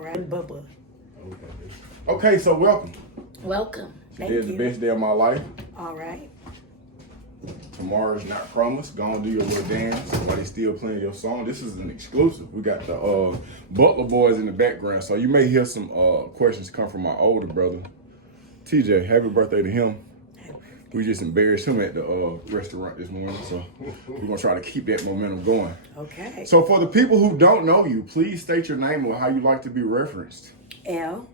All right, Bubba. Okay, so welcome. Welcome. Thank Today's you. the best day of my life. All right. Tomorrow's not promised. Go and do your little dance while they still playing your song. This is an exclusive. We got the Butler boys in the background, so you may hear some questions come from my older brother, TJ. Happy birthday to him. We just embarrassed him at the restaurant this morning, so we're gonna try to keep that momentum going. Okay. So for the people who don't know you, please state your name or how you like to be referenced. Elle.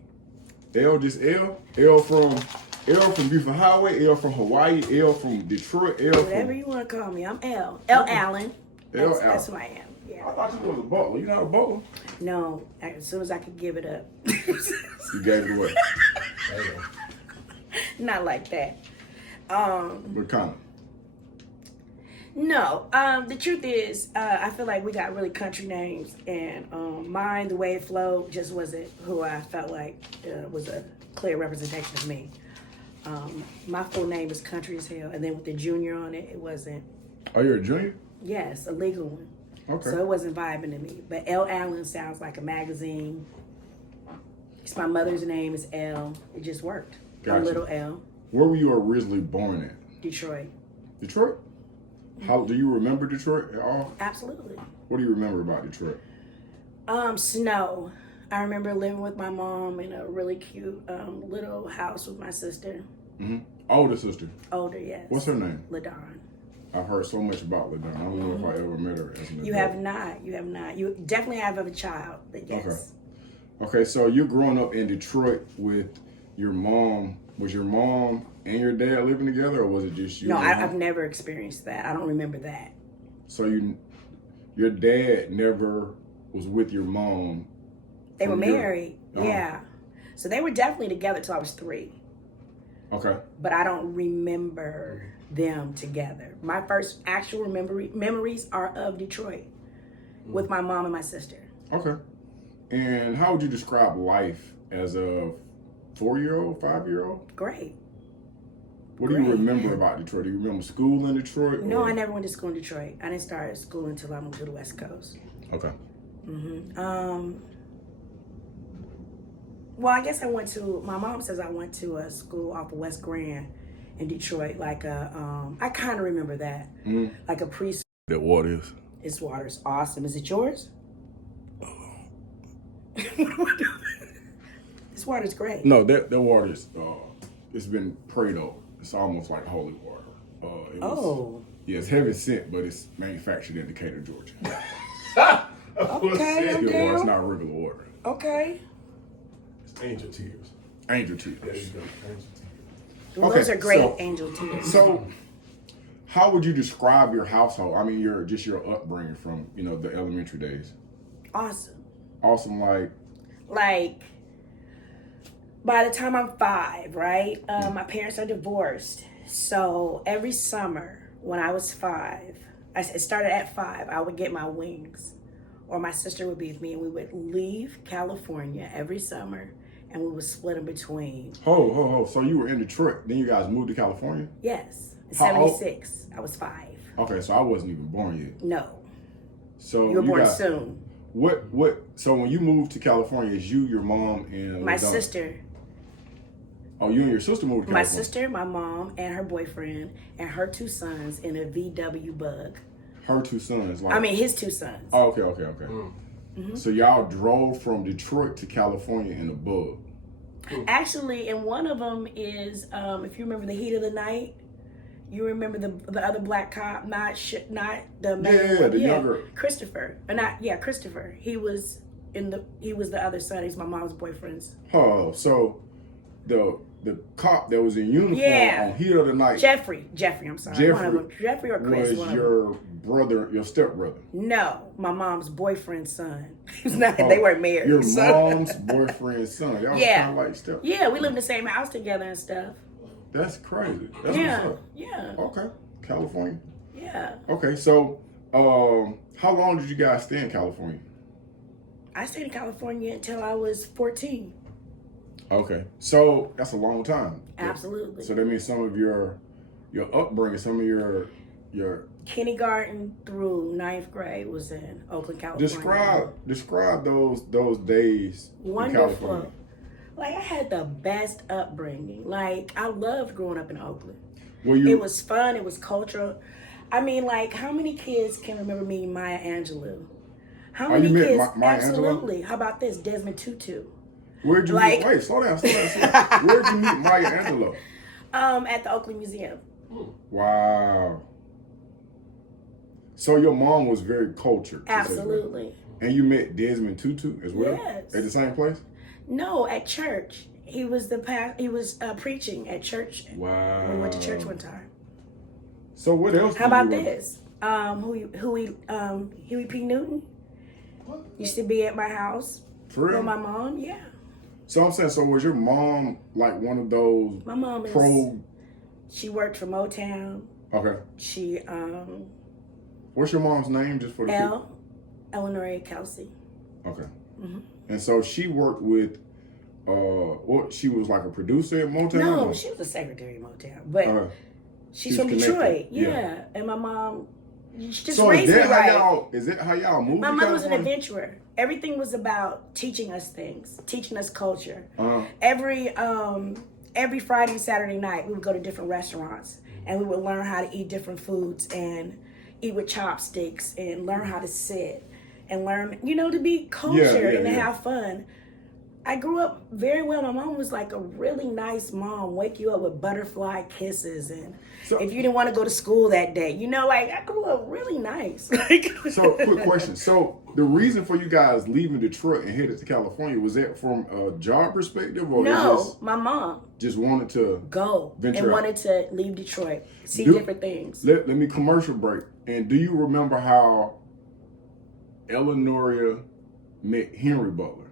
Elle, just Elle. Elle from Buford Highway. Elle from Hawaii. Elle from Detroit. Elle Whatever from you want to call me. I'm Elle. Elle Allen. Elle Allen. That's who I am. Yeah. I thought you was a butler. You're not a butler. No, as soon as I could give it up. You gave it away. Not like that. But kind of. No. The truth is, I feel like we got really country names, and mine, the way it flowed, just wasn't who I felt like was a clear representation of me. My full name is Country as Hell, and then with the junior on it, it wasn't. Oh, you're a junior? Yes, a legal one. Okay. So it wasn't vibing to me. But Elle Allen sounds like a magazine. It's my mother's name is Elle. It just worked. Gotcha. A little L. Where were you originally born at? Detroit. Detroit? How do you remember Detroit at all? Absolutely. What do you remember about Detroit? Snow. I remember living with my mom in a really cute little house with my sister. Mm-hmm. Older sister. Older, yes. What's her name? LaDon. I've heard so much about LaDon. I don't know if I ever met her as an adult. You have not. You have not. You definitely have a child, but yes. Okay, so you're growing up in Detroit with your mom. Was your mom and your dad living together, or was it just you? No, and I've never experienced that. I don't remember that. So your dad never was with your mom. They were from your- married. Uh-huh. Yeah. So they were definitely together till I was 3. Okay. But I don't remember them together. My first actual memories are of Detroit with my mom and my sister. Okay. And how would you describe life as a 4-year-old, 5-year-old? Great. What do you Great. remember about Detroit? Do you remember school in Detroit? No, or- I never went to school in Detroit. I didn't start school until I moved to the West Coast. Okay. Well, I guess my mom says I went to a school off of West Grand in Detroit, like I kind of remember that, like a preschool. That water is. This water's awesome. Is it yours? This water's great. No, that water is. It's been prayed over. It's almost like holy water. Yeah, it's heavy scent, but it's manufactured in Decatur, Georgia. Okay, I'm Good water. It's down. not regular water. Okay. It's angel tears. Angel tears. There you go. Angel tears. Well, Okay, those are great so- angel tears. So, how would you describe your household? I mean, your upbringing from the elementary days. Awesome. Awesome, Like, by the time I'm 5, right? My parents are divorced. So every summer when I was 5, it started at 5, I would get my wings. Or my sister would be with me, and we would leave California every summer, and we would split in between. Ho. So you were in Detroit, then you guys moved to California? Yes. In How old? 76. I was 5. Okay, so I wasn't even born yet. No. So You were born got- soon. What? So when you moved to California, is you, your mom, and My LaDon? sister. Oh, you and your sister moved to My California. sister, my mom, and her boyfriend, and her 2 sons in a VW Bug. Her 2 sons. Like, I mean, his 2 sons. Oh, okay. So y'all drove from Detroit to California in a bug. Actually, and one of them is, if you remember The Heat of the Night, you remember the other black cop, not the main Yeah, one. the younger. Christopher, Christopher. He was the other son. He's my mom's boyfriend's. Oh, so the cop that was in uniform Yeah. on Heat of the Night Jeffrey. I'm sorry. One of them. Jeffrey or Chris. was one of them. your brother, your stepbrother. No, my mom's boyfriend's son. He's not. They weren't married. Your so- mom's boyfriend's son. Y'all Yeah. kind of like step. Yeah, we live in the same house together and stuff. That's crazy. That's Yeah, what's yeah, up. Okay, California. yeah. Okay, so how long did you guys stay in California? I stayed in California until I was 14. Okay, so that's a long time. Absolutely. So that means some of your upbringing, some of your kindergarten through ninth grade was in Oakland, California. Describe those days in Wonderful. California. Like, I had the best upbringing. Like, I loved growing up in Oakland. Were It was fun. It was cultural. I mean, like, how many kids can remember meeting Maya Angelou? How many you met kids? Maya Angelou? Absolutely. How about this? Desmond Tutu. Where'd you Like- meet? Wait, slow down. Where'd you meet Maya Angelou? At the Oakland Museum. Wow. So your mom was very cultured. to say that. Absolutely. And you met Desmond Tutu as well? Yes. At the same place? No, at church. He was He was preaching at church. Wow. We went to church one time. So what else? How did about you this? Huey P. Newton used to be at my house For with real? my mom. Yeah, So I'm saying, so was your mom like one of those my mom is. pro? She worked for Motown. Okay. She What's your mom's name, just for the Eleanor Kelsey. Okay. Mhm. And so she worked with, what? She was like a producer at Motown. No, or- she was a secretary of Motown, but Okay. she's she's from connected. Detroit. Yeah. Yeah. And my mom, she just So is raised me that how right. y'all? Is that how y'all moved? My to mother was an California? adventurer. Everything was about teaching us things, teaching us culture. Uh-huh. Every Friday and Saturday night, we would go to different restaurants and we would learn how to eat different foods and eat with chopsticks and learn how to sit and learn, to be cultured and to have fun. I grew up very well. My mom was like a really nice mom, wake you up with butterfly kisses. And So- if you didn't want to go to school that day, I grew up really nice. So, quick question. So, the reason for you guys leaving Detroit and headed to California, was that from a job perspective, or you No, my mom just wanted to go venture and out? wanted to leave Detroit, see Do- different things. Let me commercial break. And do you remember how Eleanor met Henry Butler?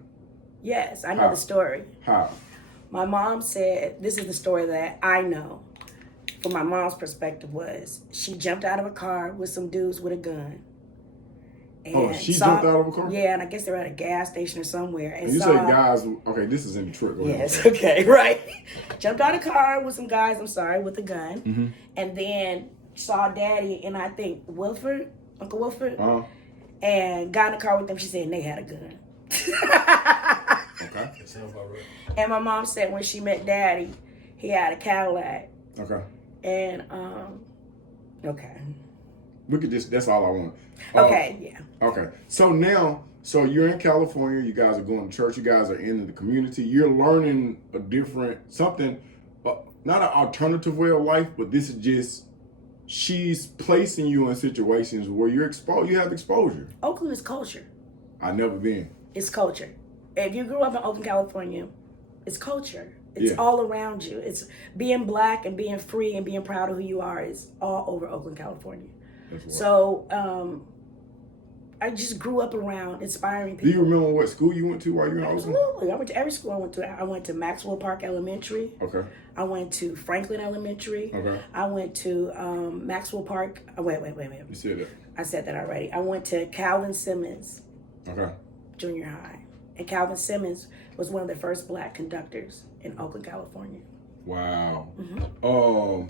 Yes, I know How? the story. How? My mom said, this is the story that I know from my mom's perspective, was she jumped out of a car with some dudes with a gun. And She jumped out of a car? Yeah, and I guess they were at a gas station or somewhere. And you say guys, okay, this is in Detroit. Go ahead. Yes, okay, right. Jumped out of the car with some guys, with a gun. Mm-hmm. And then saw daddy and I think Uncle Wilford, Uh-huh. and got in the car with them. She said, and they had a gun. Okay. That sounds about right. And my mom said when she met daddy, he had a Cadillac. Okay. And, okay. Look at this. That's all I want. Okay, yeah. Okay. So now, you're in California. You guys are going to church. You guys are in the community. You're learning a different, something, not an alternative way of life, but this is just, she's placing you in situations where you're exposed. You have exposure. Oakland is culture. I've never been. It's culture. If you grew up in Oakland, California, it's culture. It's Yeah. all around you. It's being black and being free and being proud of who you are is all over Oakland, California. That's what. So I just grew up around inspiring Do you people. remember what school you went to while you were in Oakland? Absolutely. I went to every school I went to. I went to Maxwell Park Elementary. Okay. I went to Franklin Elementary. Okay. I went to Maxwell Park. Wait. You said that. I said that already. I went to Calvin Simmons Okay. Junior High. And Calvin Simmons was one of the first black conductors in Oakland, California. Wow. Mm-hmm.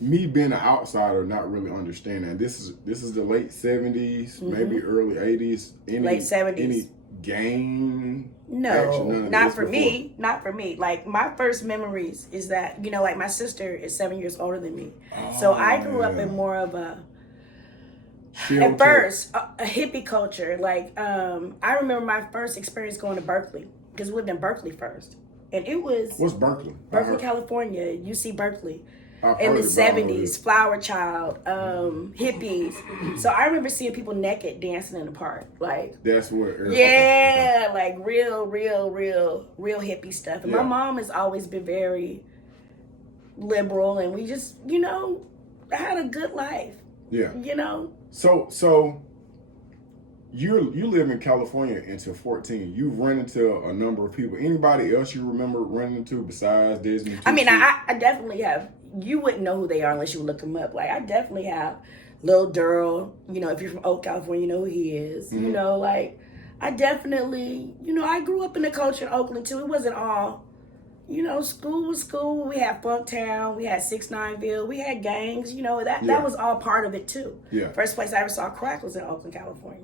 Me being an outsider, not really understanding. This is the late 70s, maybe early 80s. Late 70s. Any gang? No, action, none of not this for before? me. Not for me. Like, my first memories is that, like, my sister is 7 years older than me. So I grew up in more of a, Shelter. at first, a hippie culture. Like, I remember my first experience going to Berkeley, because we lived in Berkeley first. And it was What's Berkeley? Berkeley, California, UC Berkeley. I've In heard the about it. 70s, Flower Child, hippies. So I remember seeing people naked dancing in the park. Like, That's where. yeah, like real hippie stuff. And Yeah. my mom has always been very liberal, and we just, had a good life. Yeah. So you live in California until 14. You've run into a number of people. Anybody else you remember running into besides Desmond? I mean, Tutu? I definitely have. You wouldn't know who they are unless you look them up. Like, I definitely have Lil Durrell. If you're from Oak, California, you know who he is. Mm-hmm. I definitely, I grew up in the culture in Oakland too. It wasn't all You know, school was school. We had Funktown, we had 6 9ville, we had gangs. You know, that Yeah. was all part of it too. Yeah. First place I ever saw crack was in Oakland, California.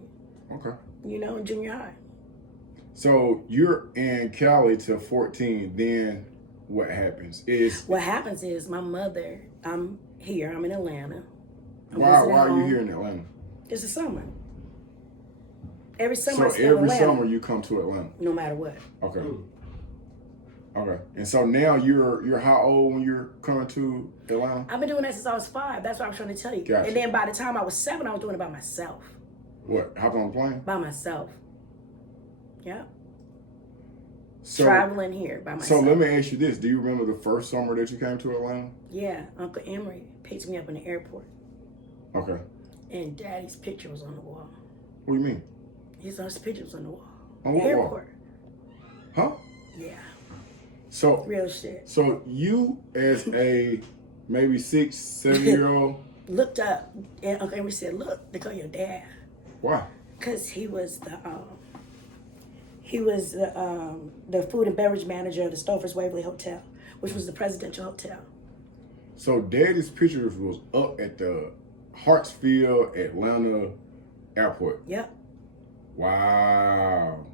Okay. You know, in junior high. So you're in Cali till 14. Then what happens is What happens is my mother. I'm here. I'm in Atlanta. I'm why visiting are you home. here in Atlanta? It's the summer. Every summer. I So stay in every Atlanta, summer you come to Atlanta. no matter what. Okay. Okay. And so now you're how old when you're coming to Atlanta? I've been doing that since I was 5. That's what I was trying to tell you. Gotcha. And then by the time I was 7, I was doing it by myself. What? Hop on a plane? By myself. Yeah. So, Traveling here by myself. So let me ask you this: do you remember the first summer that you came to Atlanta? Yeah, Uncle Emery picked me up in the airport, Okay. and Daddy's picture was on the wall. What do you mean? His picture was on the wall. On The what wall? airport. Huh? Yeah, So real shit. So you, as a maybe 6, 7-year-old, Looked up, and Uncle Emery said, "Look, they call your dad." why? Because he was the food and beverage manager of the Stouffer's Waverly Hotel, which was the presidential hotel. So Daddy's pictures was up at the Hartsfield, Atlanta airport. Yep. Wow.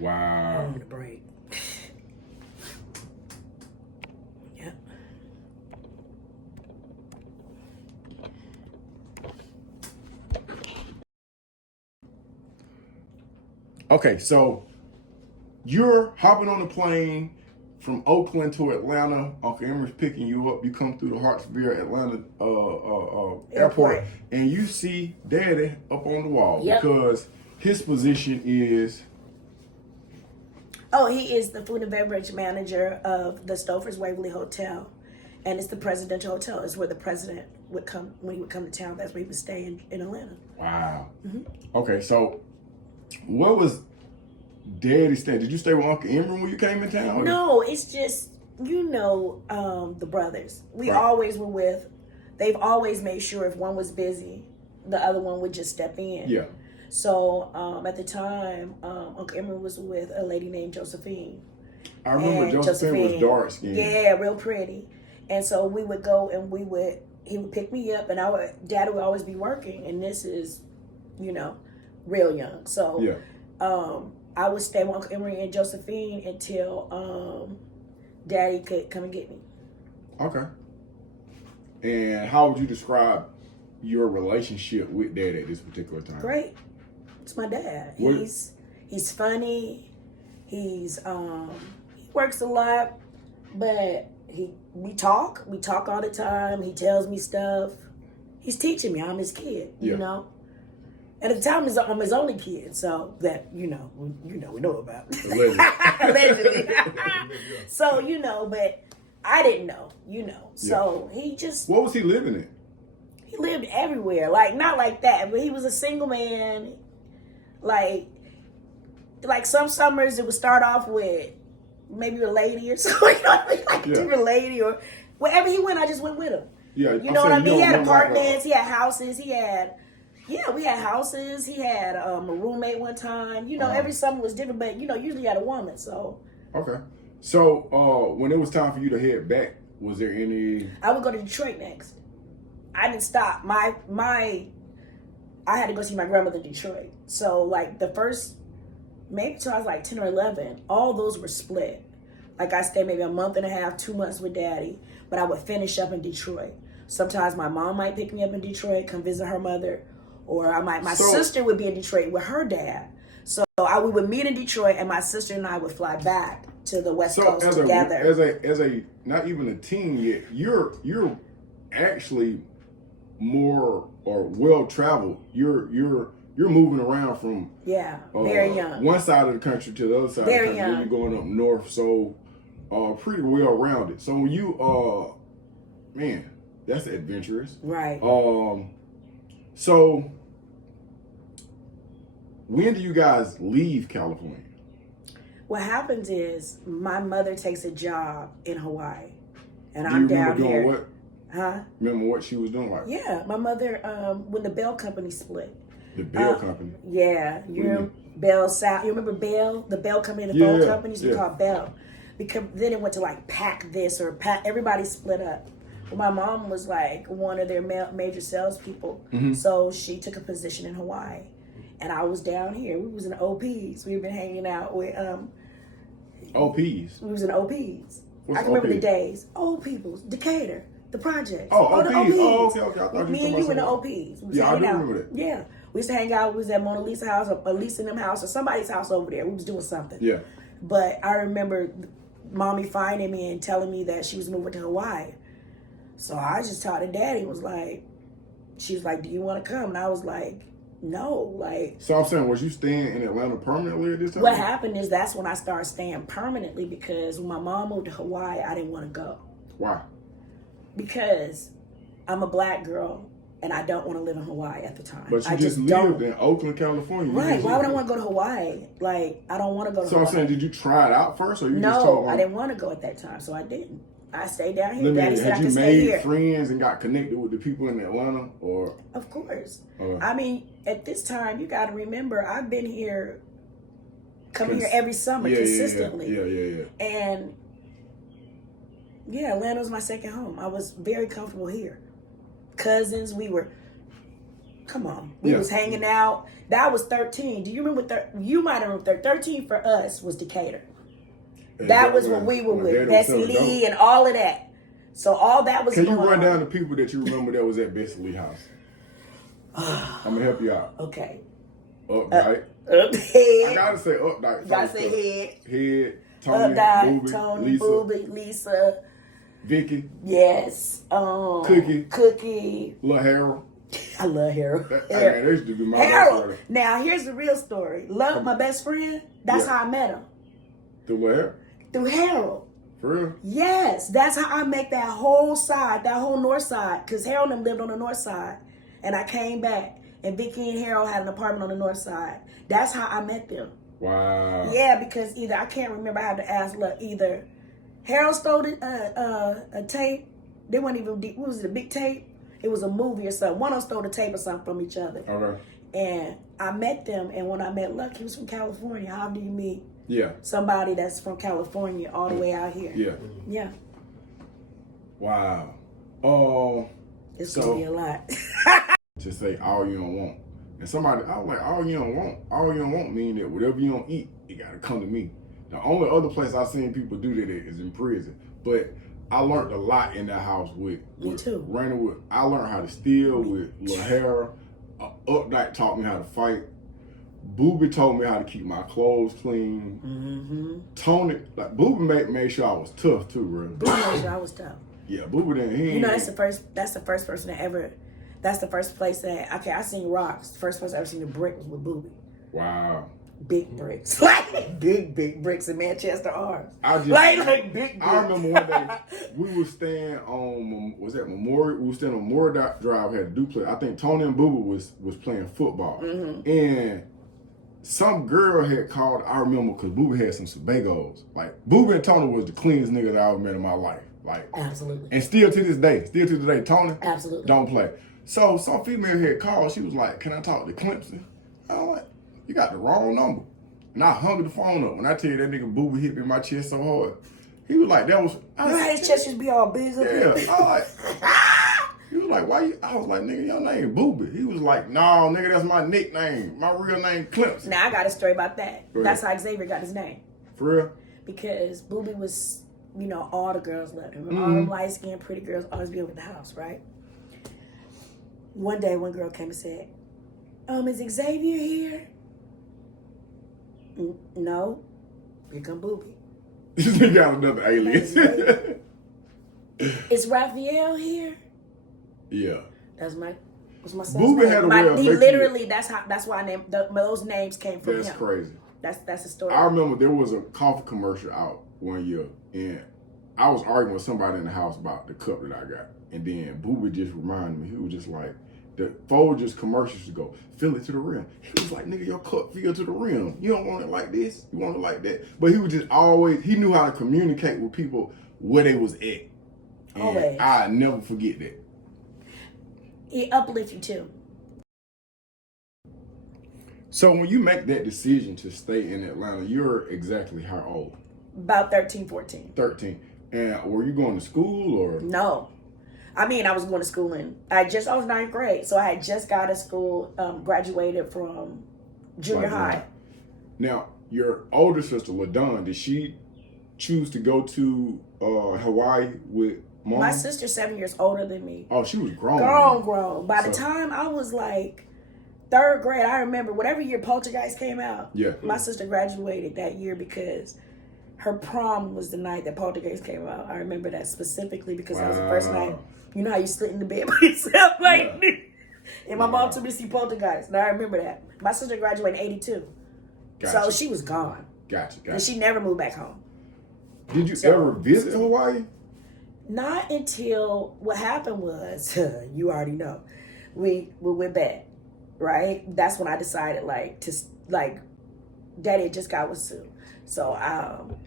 Wow. On the break. Yep. Okay, so you're hopping on the plane from Oakland to Atlanta. Uncle Emery's picking you up. You come through the Hartsfield, Atlanta airport, and you see Daddy up on the wall. Yep. Because his position is. Oh, he is the food and beverage manager of the Stouffer's Waverly Hotel, and it's the presidential hotel. It's where the president would come when he would come to town. That's where he would stay in Atlanta. Wow. Okay, so what was Daddy staying? Did you stay with Uncle Emery when you came in town? No, it's just the brothers. We Right. always were with. They've always made sure if one was busy, the other one would just step in. Yeah. So at the time, Uncle Emery was with a lady named Josephine. I remember And Josephine was dark skinned. Yeah, real pretty. And so we would go and he would pick me up, and Daddy would always be working. And this is, real young. So Yeah. I would stay with Uncle Emery and Josephine until Daddy could come and get me. Okay. And how would you describe your relationship with Dad at this particular time? Great. It's my dad. What- He's funny. He works a lot, but we talk all the time. He tells me stuff. He's teaching me. I'm his kid, Yeah. you know. And at the time, I'm his only kid, so that we know about. Allegedly. Allegedly. So but I didn't know, So he just What was he living in? he lived everywhere, like not like that, but he was a single man. Like some summers, it would start off with maybe a lady or something, like a different lady, or wherever he went, I just went with him. Yeah, You know what I mean? He had don't remember apartments, he had houses, we had houses. He had a roommate one time. Every summer was different, but usually you had a woman. So Okay. So when it was time for you to head back, was there any? I would go to Detroit next. I didn't stop. I had to go see my grandmother in Detroit. So like the first, maybe till I was like 10 or 11, all those were split. Like I stayed maybe a month and a half, 2 months with Daddy, but I would finish up in Detroit. Sometimes my mom might pick me up in Detroit, come visit her mother, or my sister would be in Detroit with her dad. So we would meet in Detroit, and my sister and I would fly back to the West Coast together. As a not even a teen yet, you're actually more or well traveled. You're moving around from very young. one side of the country to the other side Very of the country. young. You're going up north, so pretty well rounded. So when you man, that's adventurous. Right. So when do you guys leave California? What happens is my mother takes a job in Hawaii, and Do you I'm remember down doing here. what? Huh? Remember what she was doing? Like Yeah, my mother, when the Bell Company split. the Bell Company? Yeah, What do you mean? Bell South. You remember Bell? The Bell Company, the Yeah, phone company used to be yeah. called Bell. because then it went to like pack this or pack. Everybody split up. But my mom was like one of their major salespeople, so she took a position in Hawaii, and I was down here. We was in OPs. We've been hanging out with OPs. We was in OPs. What's I can remember OP? the days. Old peoples, Decatur, the projects. Oh, the OPs. OPs. Oh, okay. I thought Me and you in the OPs. We was Yeah, I hanging do out. remember that. Yeah, we used to hang out. We was at Mona Lisa's house, or Lisa and them house, or somebody's house over there. We was doing something. Yeah. But I remember mommy finding me and telling me that she was moving to Hawaii. So I just talked to daddy. She was like, do you want to come? And I was like, no. Like, So I'm saying, was you staying in Atlanta permanently at this time? what happened is that's when I started staying permanently, because when my mom moved to Hawaii, I didn't want to go. Why? Because I'm a black girl and I don't want to live in Hawaii at the time. But you I just lived in Oakland, California. Right. Why would I want to go to Hawaii? Like, I don't want to go to So Hawaii. I'm saying, did you try it out first, or you just told No, mom? I didn't want to go at that time, so I didn't. I stayed down here. Let me, Daddy said I had you could stay here. made friends and got connected with the people in Atlanta, or? Of course. I mean, at this time, you got to remember, I've been here, coming here every summer consistently. Yeah. And yeah, Atlanta was my second home. I was very comfortable here. Cousins, we was hanging out. That was 13. Do you remember? You might remember 13 for us was Decatur. That was when we were with Bessie Lee and all of that. So all that was Can going you run on. down the people that you remember that was at Bessie Lee house? I'm gonna help you out. Okay. Updike. Head. I gotta say Updike. Gotta say Head. Tony, Updike, Booby, Tony, Lisa, Booby, Lisa. Vicky, Yes. Cookie, Lil Harold. I love Harold. Hey, man, they used to be my best Harold. friend. Now here's the real story. Love, my best friend. That's how I met him. Through where? Through Harold. For real? Yes, that's how I make that whole side, that whole north side. Because Harold and them lived on the north side. And I came back. And Vicky and Harold had an apartment on the north side. That's how I met them. Wow. Yeah, because either, I can't remember, I had to ask, look, either Harold stole a tape. They weren't even, what was it, a big tape? It was a movie or something. One of them stole the tape or something from each other. Okay. And I met them, and when I met Luck, he was from California. How do you meet somebody that's from California all the way out here? Yeah. Yeah. Wow. Oh. It's going to be a lot. To say all you don't want. And somebody, I was like, all you don't want mean that whatever you don't eat, it got to come to me. The only other place I've seen people do that is in prison. But I learned a lot in that house with too. Raina. I learned how to steal with Lil Hair. Updike taught me how to fight. Booby told me how to keep my clothes clean. Mm-hmm. Tony, like Booby made sure I was tough too, bro. Booby made sure I was tough. Yeah, Booby didn't. You know, that's the first person that ever. That's the first place that I seen rocks. The first place I ever seen a brick was with Booby. Wow. Big bricks, like big bricks in Manchester Arms. Like big. I remember one day we was staying on Memorial. We was staying on Memorial Drive. Had a duplex. I think Tony and Booba was playing football, and some girl had called. I remember because Booba had some Sebagos. Like Booba and Tony was the cleanest nigga that I ever met in my life. Like absolutely. And still to this day, Tony absolutely don't play. So some female had called. She was like, "Can I talk to Clemson?" I was like, "You got the wrong number." And I hung the phone up. When I tell you that nigga Booba hit me in my chest so hard, he was like, "That was." You know how his chest used to be all big? Yeah. I was like, he was like, "Why you?" I was like, "Nigga, your name Booba." He was like, "No, nigga, that's my nickname. My real name Clemson." Now I got a story about that. That's how Xavier got his name. For real? Because Booby was, all the girls loved him. All them light skinned pretty girls always be over at the house, right? One day, one girl came and said, "Is Xavier here?" No. Here come Booby. This nigga got another alias. Is Raphael here? Yeah. What's my son's Booby name? had a way of He making literally, that's why I named those names came from him. That's crazy. That's the story. I remember there was a coffee commercial out one year, and I was arguing with somebody in the house about the cup that I got. And then Booby just reminded me, he was just like, the Folgers commercials to go, fill it to the rim. He was like, "Nigga, your cup filled to the rim. You don't want it like this, you want it like that." But he was just always, he knew how to communicate with people where they was at. And always. I never forget that. It uplifts you too. So when you make that decision to stay in Atlanta, you're exactly how old? About 13, 14. 13. And were you going to school or? No. I mean, I was going to school I was ninth grade. So I had just got to school, graduated from junior high. Now, your older sister, LaDon, did she choose to go to Hawaii with mom? My sister's 7 years older than me. Oh, she was grown. Grown. By the time I was like third grade, I remember whatever year Poltergeist came out. Yeah. My sister graduated that year because her prom was the night that Poltergeist came out. I remember that specifically because that was the first night. You know how you sit in the bed by yourself like this? And my mom took me to see Poltergeist. Now I remember that. My sister graduated in 82. Gotcha. So she was gone. Gotcha. And she never moved back home. Did you ever visit Hawaii? Not until what happened was, you already know, we went back, right? That's when I decided Daddy had just got with Sue. So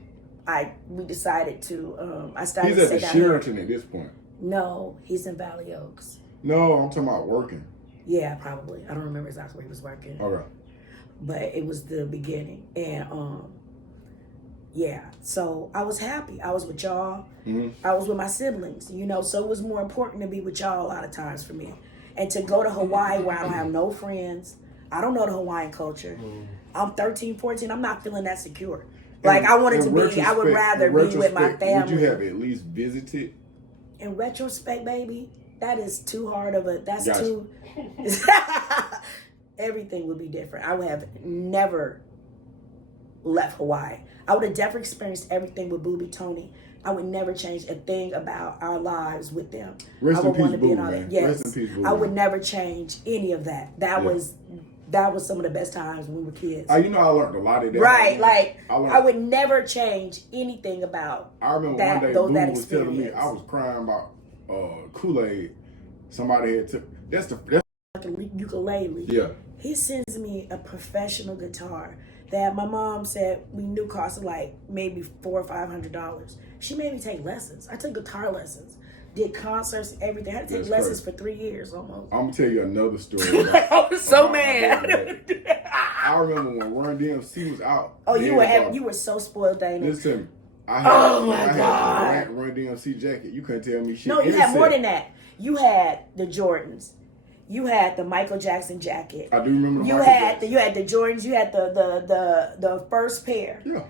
we decided to, I started He's to at the Sheraton at this point. No, he's in Valley Oaks. No, I'm talking about working. Yeah, probably. I don't remember exactly where he was working. Okay. But it was the beginning. And yeah, so I was happy. I was with y'all. Mm-hmm. I was with my siblings, so it was more important to be with y'all a lot of times for me. And to go to Hawaii where I don't have no friends. I don't know the Hawaiian culture. I'm 13, 14. I'm not feeling that secure. Like I wanted to be, I would rather be with my family. Would you have at least visited? In retrospect, baby, that is too hard of that's gotcha. Too... Everything would be different. I would have never left Hawaii. I would have definitely experienced everything with Booby Tony. I would never change a thing about our lives with them. Rest I would in want peace, to be Boo, in all man. that. Yes, Rest in peace, Boo, I would man. never change any of that. That was some of the best times when we were kids. I learned a lot of that. Right, like I would never change anything about. I remember that, one day though, Boo that was telling me experience. I was crying about Kool-Aid. Somebody had took. That's like a ukulele. Yeah. He sends me a professional guitar that my mom said we knew cost like maybe $400 or $500. She made me take lessons. I took guitar lessons, did concerts, everything. I had to take lessons for 3 years almost. I'm gonna tell you another story. I was so mad. I remember when Run DMC was out. Oh, you were so spoiled, Dana. Listen to me. I God. had the Run DMC jacket. You couldn't tell me shit. No, you had more than that. You had the Jordans. You had the Michael Jackson jacket. I do remember the you Michael had Jackson. you had the Jordans. You had the first pair. Yeah.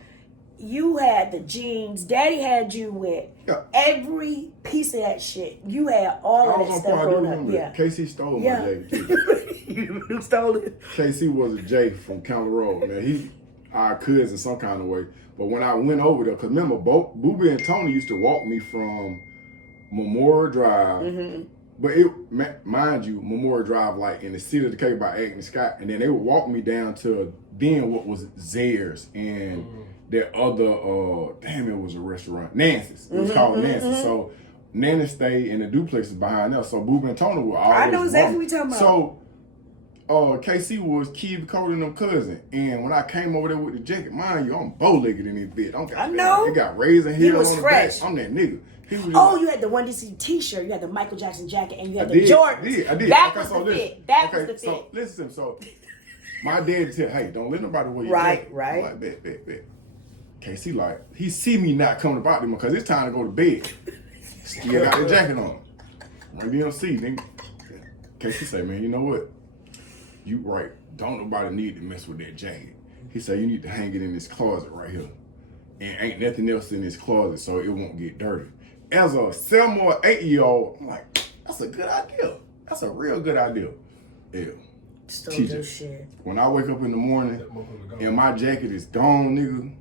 You had the jeans. Daddy had you with every piece of that shit. You had all of that stuff growing up. Yeah. KC stole my jacket too. You stole it. KC was a J from County Road. Now he our cousin some kind of way. But when I went over there, because remember, both Booby and Tony used to walk me from Memorial Drive. Mm-hmm. But mind you, Memorial Drive, like in the city of Decatur by Agnes Scott, and then they would walk me down to then what was Zares and their other, it was a restaurant, Nancy's. It was called Nancy's. So Nanny stayed in the duplexes behind us. So Booby and Tony were always I know exactly what you're talking about. So KC was Keith Cody and them cousin, and when I came over there with the jacket, mind you, I'm bow-legged in this bitch. I know. It got raisin heels on the fresh. back. I'm that nigga. You had the One DC t-shirt, you had the Michael Jackson jacket, and you had the Jordans. I did. That was the fit. That was the fit. So listen, my dad said, "Hey, don't let nobody wear your right, jacket." Right. I'm like, bet. KC he see me not coming about them because it's time to go to bed. Still got the jacket on. Run DMC, nigga. KC say, "Man, you know what? You right. Don't nobody need to mess with that jacket." He said, "You need to hang it in this closet right here. And ain't nothing else in this closet so it won't get dirty." As a 7 or 8-year-old, I'm like, that's a good idea. That's a real good idea. Yeah. Stole your shit. When I wake up in the morning and my jacket is gone, nigga,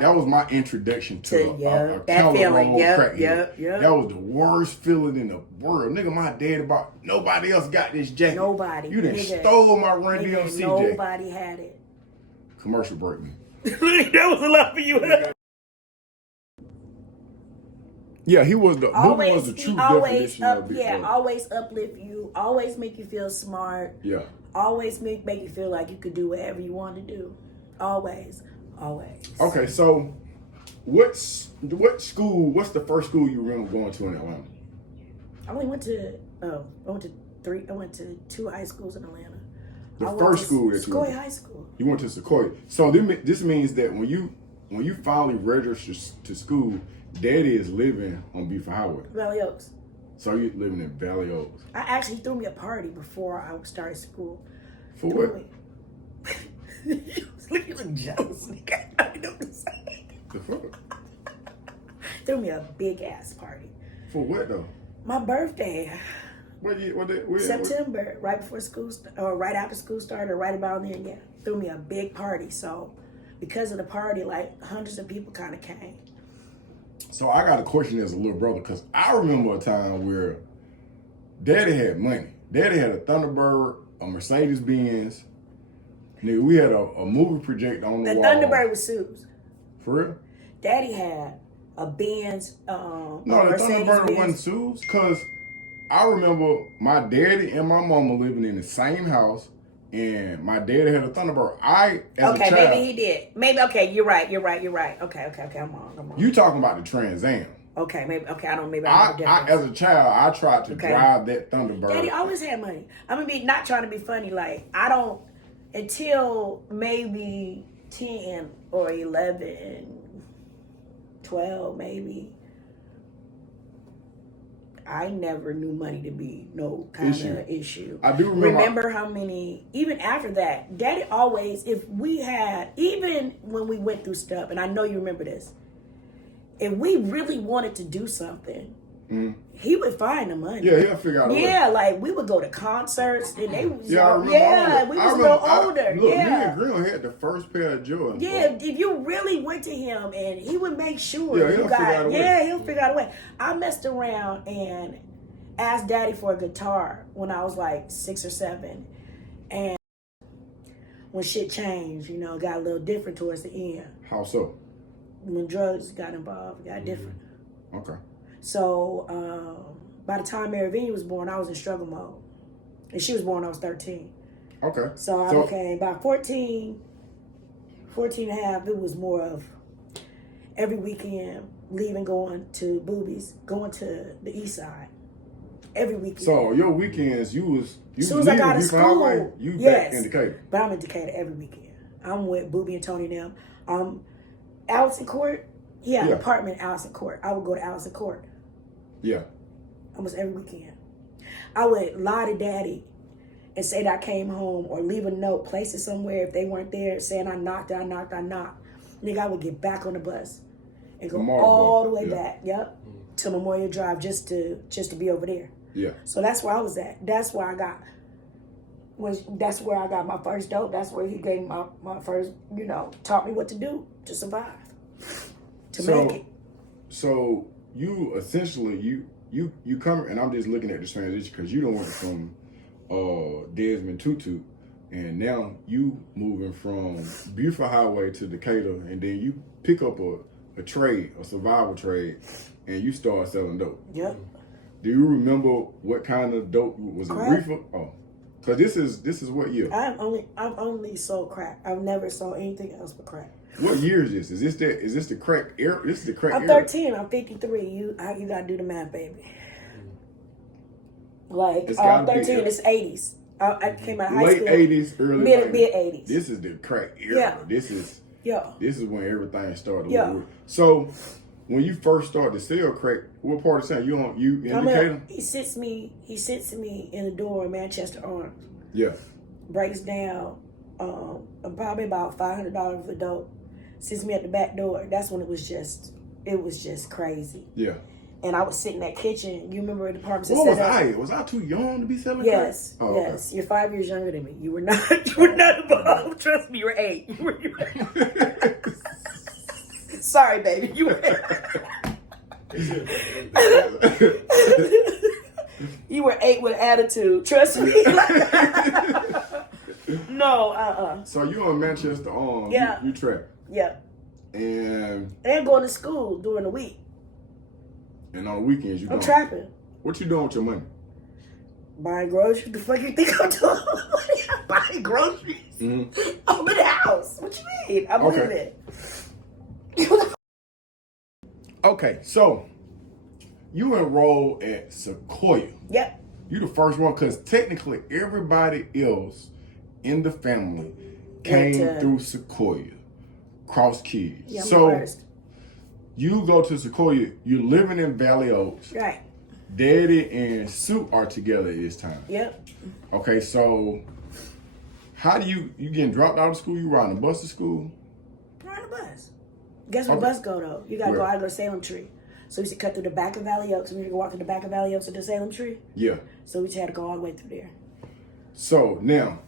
that was my introduction to a that feeling. Yep. That was the worst feeling in the world. Nigga, my dad about nobody else got this jacket. Nobody. You done stole my Run DMC jacket. Nobody had it. Commercial break me. That was a lot for you. Yeah, he was the true definition of big brother. Always uplift you, always make you feel smart. Yeah. Always make you feel like you could do whatever you want to do. Always. Okay, so what's the first school you remember going to in Atlanta? I went to 2 high schools in Atlanta. The first school that you went to? Sequoia High School. You went to Sequoia. So this means that when you when you finally registered to school, Daddy is living on Beaufort Highway. Valley Oaks. So you living in Valley Oaks. I actually threw me a party before I started school. For what? You look jealous, nigga. I don't know what to say. The fuck? Threw me a big ass party. For what though? My birthday. What year? What day? What, September, right before school, or right after school started, or right about then. Yeah, threw me a big party. So, because of the party, like hundreds of people kind of came. So I got a question as a little brother, because I remember a time where Daddy had money. Daddy had a Thunderbird, a Mercedes Benz. Nigga, we had a movie projector on the wall. The Thunderbird was Sue's. For real? Daddy had a Benz. No, the Thunderbird Benz. wasn't Sue's, because I remember my daddy and my mama living in the same house, and my daddy had a Thunderbird. As a child, maybe he did. Maybe, okay, you're right. Okay, I'm on. You talking about the Trans Am. Okay, maybe, okay, I know the I, difference. as a child, I tried to drive that Thunderbird. Daddy always had money. I'm gonna be not trying to be funny. Like, I don't, until maybe 10 or 11, 12 maybe, I never knew money to be no kind of issue. I do remember how many, even after that, Daddy always, if we had, even when we went through stuff, and I know you remember this, if we really wanted to do something, he would find the money. Yeah, he'll figure out a way. Yeah, like we would go to concerts and they was I remember we was a little older. Look, yeah. me and Grill had the first pair of Jordans. Yeah, if you really went to him and he would make sure he'll figure out a way. he'll figure out a way. I messed around and asked Daddy for a guitar when I was like 6 or 7. And when shit changed, got a little different towards the end. How so? When drugs got involved, it got different. Okay. So by the time Mary Vinnie was born, I was in struggle mode. And she was born when I was 13. Okay. So I became, by 14 and a half, it was more of every weekend, leaving, going to Boobies, going to the east side. Every weekend. So your weekends, you as soon as I got to school, back in Decatur. But I'm in Decatur every weekend. I'm with Boobie and Tony and them. Allison Court, an apartment in Allison Court. I would go to Allison Court. Yeah. Almost every weekend. I would lie to Daddy and say that I came home, or leave a note, place it somewhere if they weren't there, saying I knocked. Nigga, I would get back on the bus and go all the way back, to Memorial Drive just to be over there. Yeah. So that's where I was at. That's where I got my first dope. That's where he gave me my first, taught me what to do to survive, to make it. So you essentially, you come, and I'm just looking at this transition because you don't went from Desmond Tutu, and now you moving from Beaufort Highway to Decatur, and then you pick up a trade, a survival trade, and you start selling dope. Yep. Do you remember what kind of dope was it? Crack. Reefer? Oh, because this is what year? I've only sold crack. I've never sold anything else but crack. What year is this? Is this the crack era? This is the crack I'm era. 13. I'm 53. You gotta do the math, baby. Like, It's 13. It's 80s. I came out of high school. Late 80s, early mid 90s. 80s. This is the crack era. Yeah. This is when everything started. Yeah. So when you first started to sell crack, what part of town you in Decatur? He sits me in the door in Manchester Arms. Yeah. Breaks down probably about $500 for dope. Sits me at the back door. That's when it was just crazy. Yeah. And I was sitting in that kitchen. You remember the apartments? What was I? Was I too young to be selling crack? Yes. Oh, yes. Okay. You're 5 years younger than me. You were not. You were not involved. Trust me. You were 8. You were Sorry, baby. You were 8. You were 8 with attitude. Trust me. No. So you in Manchester Arms? Yeah. You trap. Yeah. And going to school during the week. And on the weekends, I'm trapping. What you doing with your money? Buying groceries. The fuck you think I'm doing? Buying groceries. Mm-hmm. I'm in the house. What you mean? I'm living. Okay, so you enrolled at Sequoia. Yep. You the first one, because technically everybody else in the family came through Sequoia. cross kids. Yeah, I'm so the worst. you go to Sequoia, you're living in Valley Oaks. Right. Daddy and Sue are together at this time. Yep. Okay, so how do you getting dropped out of school? You riding a bus to school? Ride the bus. Guess where Okay. the bus go though? You gotta Where? go. I go to Salem Tree. So we used to cut through the back of Valley Oaks. We used to walk through the back of Valley Oaks to the Salem Tree. Yeah. So we just had to go all the way through there. So now,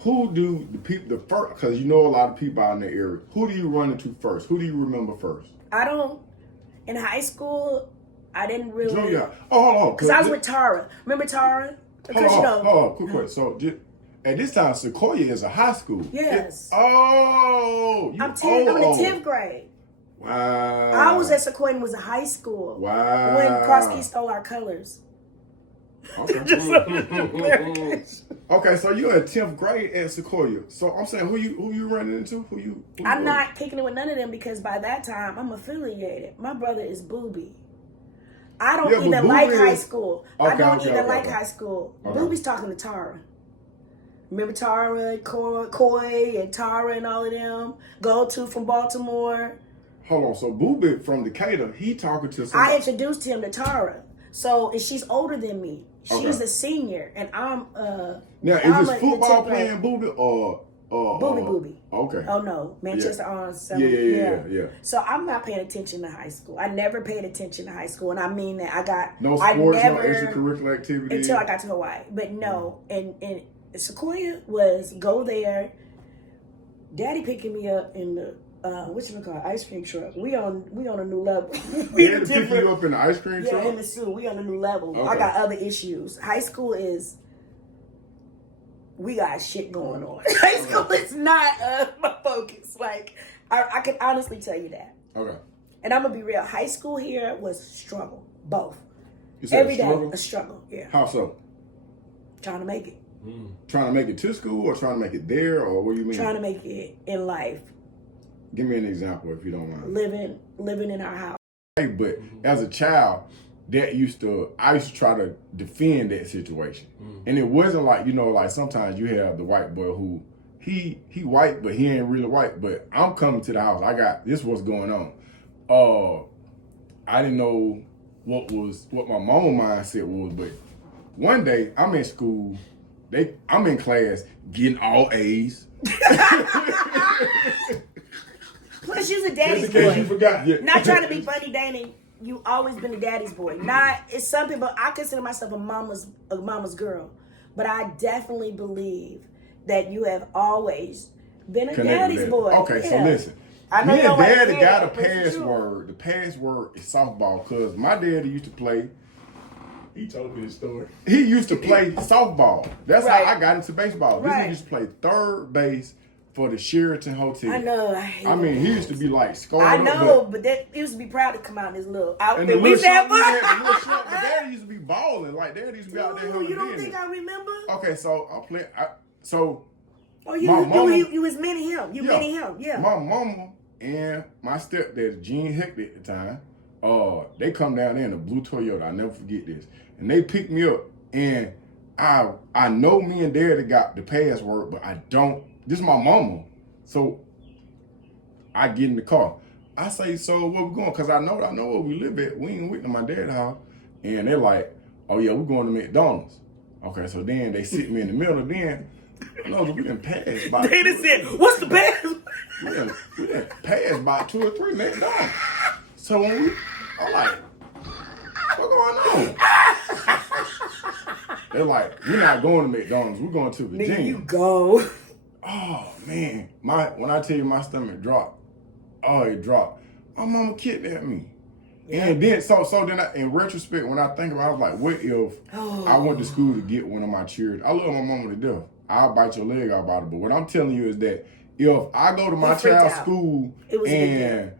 who do the people the first? Because you know a lot of people out in the area. Who do you run into first? Who do you remember first? I don't. In high school, I didn't really. Junior. Oh, hold on. Because I was with Tara. Remember Tara? Hold on. Quick question. So at this time, Sequoia is a high school. Yes. Oh, you I'm in the 10th grade. Wow. I was at Sequoia and was in high school. Wow. When Krosky stole our colors. Okay. Okay, so you're in 10th grade at Sequoia. So I'm saying, who you running into? Who you I'm not kicking it with none of them because by that time I'm affiliated. My brother is Booby. I don't Yeah, but even like Booby high is- school. Okay, I don't okay, even okay, like okay. high school. Okay. Booby's talking to Tara. Remember Tara, Coy, and Tara and all of them? Go-To from Baltimore. Hold on. So Boobie from Decatur, he talking to I somebody. introduced him to Tara. So, and she's older than me. She's Okay. a senior, and I'm Now, I'm is this football 10th grade. playing Boobie or Booby? Okay. Oh no, Manchester Arms. Yeah. So I'm not paying attention to high school. I never paid attention to high school, and I mean that No I sports, never, no extracurricular activities. until I got to Hawaii. But no, and Sequoia was go there. Daddy picking me up in the what's it called, ice cream truck. We on a new level. They had to pick you up in the ice cream Yeah, truck? him and Sue, we on a new level. I Okay. got other issues. High school is, we got shit going on. High school is not my focus. Like, I can honestly tell you that. Okay. And I'm gonna be real. High school here was struggle, both. You said Every day, struggle? a struggle. Yeah, How so? trying to make it, Trying to make it to school or trying to make it there, or what do you mean? trying to make it in life. Give me an example if you don't mind. Living in our house. Hey, but as a child, I used to try to defend that situation. And it wasn't like, like sometimes you have the white boy who he white, but he ain't really white. But I'm coming to the house. This what's going on. I didn't know what my mama mindset was, but one day I'm in school, I'm in class getting all A's. Plus, you's a Just daddy's in case you boy. forgot. Yeah. Not trying to be funny, Danny. You always been a daddy's boy. It's some people. I consider myself a mama's girl, but I definitely believe that you have always been a daddy's boy. Okay, so Yeah. listen. I know Me and your wife daddy did, got a but it's true. password. The password is softball because my daddy used to play. He told me this story. He used to play softball. That's Right. how I got into baseball. This Right. nigga used to play third base for the Sheraton Hotel. I know. I mean, he used to be like scarred I up, know, but he used to be proud to come out in his little And outfit. the We little used to have short, fun. the little short, but daddy used to be balling. Like daddy used to be out there. Ooh, handling you don't business. think I remember? Okay, so I play. So Oh, you My mama- you was many him. You many him. Yeah. my mama and my stepdad, Gene Hector at the time, they come down there in a blue Toyota. I never forget this. And they picked me up. And I know me and daddy got the password, but I don't. This is my mama. So I get in the car. I say, so where we going? Because I know where we live at. We ain't went to my dad's house. And they're like, oh yeah, we're going to McDonald's. Okay, so then they sit me in the middle. Then, we done passed by. They just said, "What's the best?" We done passed by 2 or 3 McDonald's. So when I'm like, what going on? They're like, we're not going to McDonald's. We're going to Virginia. Nigga, you go. Oh man, when I tell you my stomach dropped, it dropped. My mama kidnapped me. Yeah. And then so then in retrospect, when I think about it, I was like, what if I went to school to get one of my children? I love my mama to death. I'll bite your leg out about it. But what I'm telling you is that if I go to my You freaked child's out. school It was a big deal. and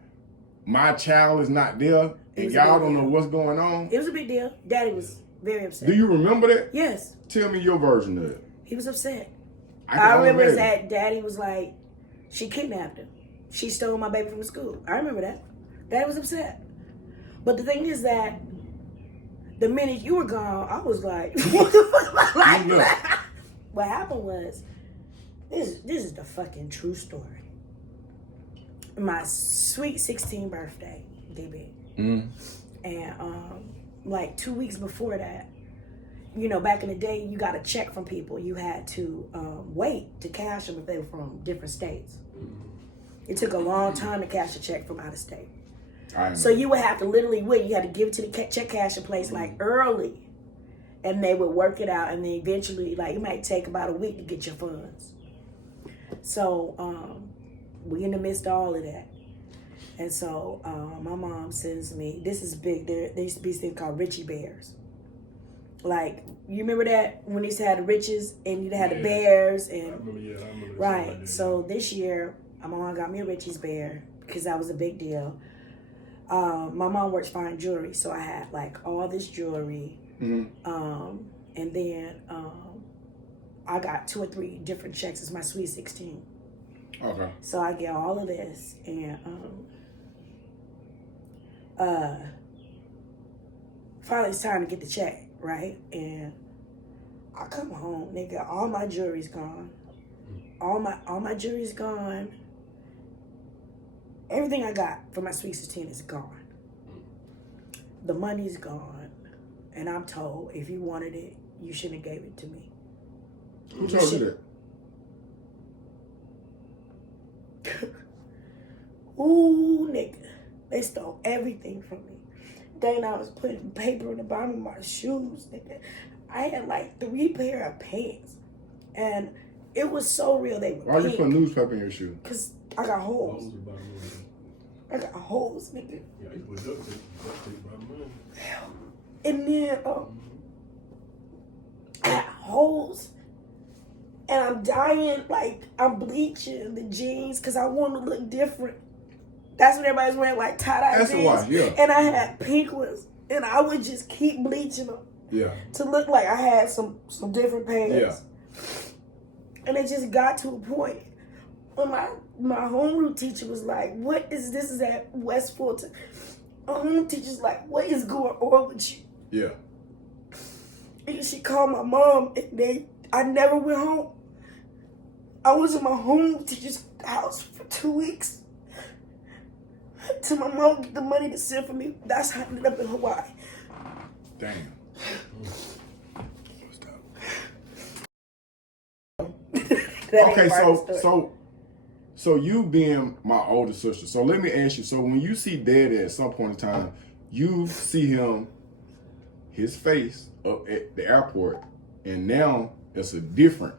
my child is not there It and was a y'all big don't deal. know what's going on, It was a big deal. Daddy was very upset. do you remember that? Yes, Tell me your version of it. he was upset. can I only remember imagine. that Daddy was like, she kidnapped him. She stole my baby from school. I remember that. Daddy was upset. But the thing is that the minute you were gone, I was like, what the fuck am I You look. like? What happened was, this is the fucking true story. my sweet 16th birthday, DB. And like 2 weeks before that, you know, back in the day, you got a check from people. You had to wait to cash them if they were from different states. It took a long time to cash a check from out of state. So you would have to literally wait. You had to give it to the check cashing place like early, and they would work it out, and then eventually, like, it might take about a week to get your funds. So we in the midst of all of that. And so my mom sends me, this is big, there used to be things called Richie Bears. Like, you remember that when they used to have the riches and you had the bears? And I remember right. So this year, my mom got me a Richie's bear because that was a big deal. My mom works fine jewelry, so I had like all this jewelry. And then I got 2 or 3 different checks. It's my sweet 16. Okay. So I get all of this, and finally it's time to get the check, right? And I come home, nigga, all my jewelry's gone. All my jewelry's gone. Everything I got for my sweet 16 is gone. The money's gone. And I'm told if you wanted it, you shouldn't have gave it to me. Who told you that? Ooh, nigga. They stole everything from me. Then I was putting paper in the bottom of my shoes, nigga. I had like 3 pair of pants. And it was so real. They were Why you put newspaper in your shoe? Because I got holes. I got holes, nigga. Yeah, you put duct tape by mine. And then I got holes. And I'm dying, like, I'm bleaching the jeans because I want to look different. That's when everybody's wearing, like, tie-dye jeans. That's why, yeah. And I had pink ones. And I would just keep bleaching them. Yeah. To look like I had some different pants. Yeah. And it just got to a point when my homeroom teacher was like, what is this? Is at West Fulton. My homeroom teacher's like, what is going on with you? Yeah. And she called my mom, and I never went home. I was in my home teacher's house for 2 weeks till my mom get the money to send for me. That's how I ended up in Hawaii. Damn. Okay, so you being my older sister, so let me ask you, so when you see Daddy at some point in time, you see his face up at the airport, and now it's a different.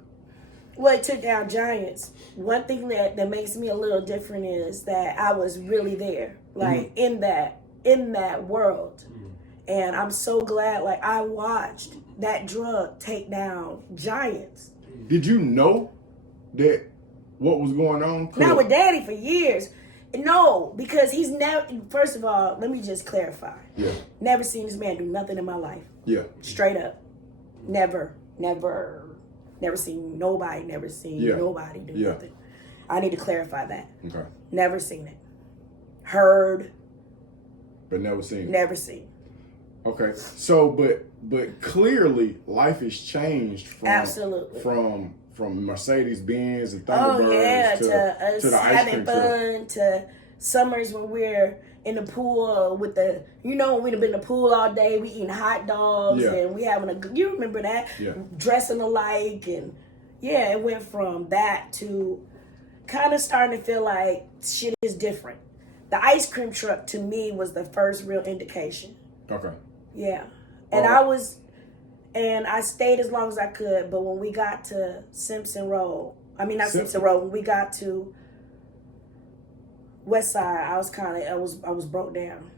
Well, it took down giants. One thing that makes me a little different is that I was really there, like in that world. And I'm so glad, like, I watched that drug take down giants. Did you know that what was going on? Not with Daddy for years. No, because he's never, first of all, let me just clarify. Yeah. Never seen this man do nothing in my life. Yeah. Straight up. Never seen nobody, nobody do nothing. I need to clarify that. Okay. Never seen it. Heard. But never seen it. Never seen. Okay. So, but clearly life has changed from Absolutely. from Mercedes Benz and Thunderbirds to us the having fun, to summers when we're in the pool with the, you know, we'd have been in the pool all day, we eating hot dogs and we having you remember that? Yeah. Dressing alike, and yeah, it went from that to kind of starting to feel like shit is different. The ice cream truck to me was the first real indication. Okay. Yeah. And I stayed as long as I could, but when we got to Simpson Road, when we got to West Side, I was broke down.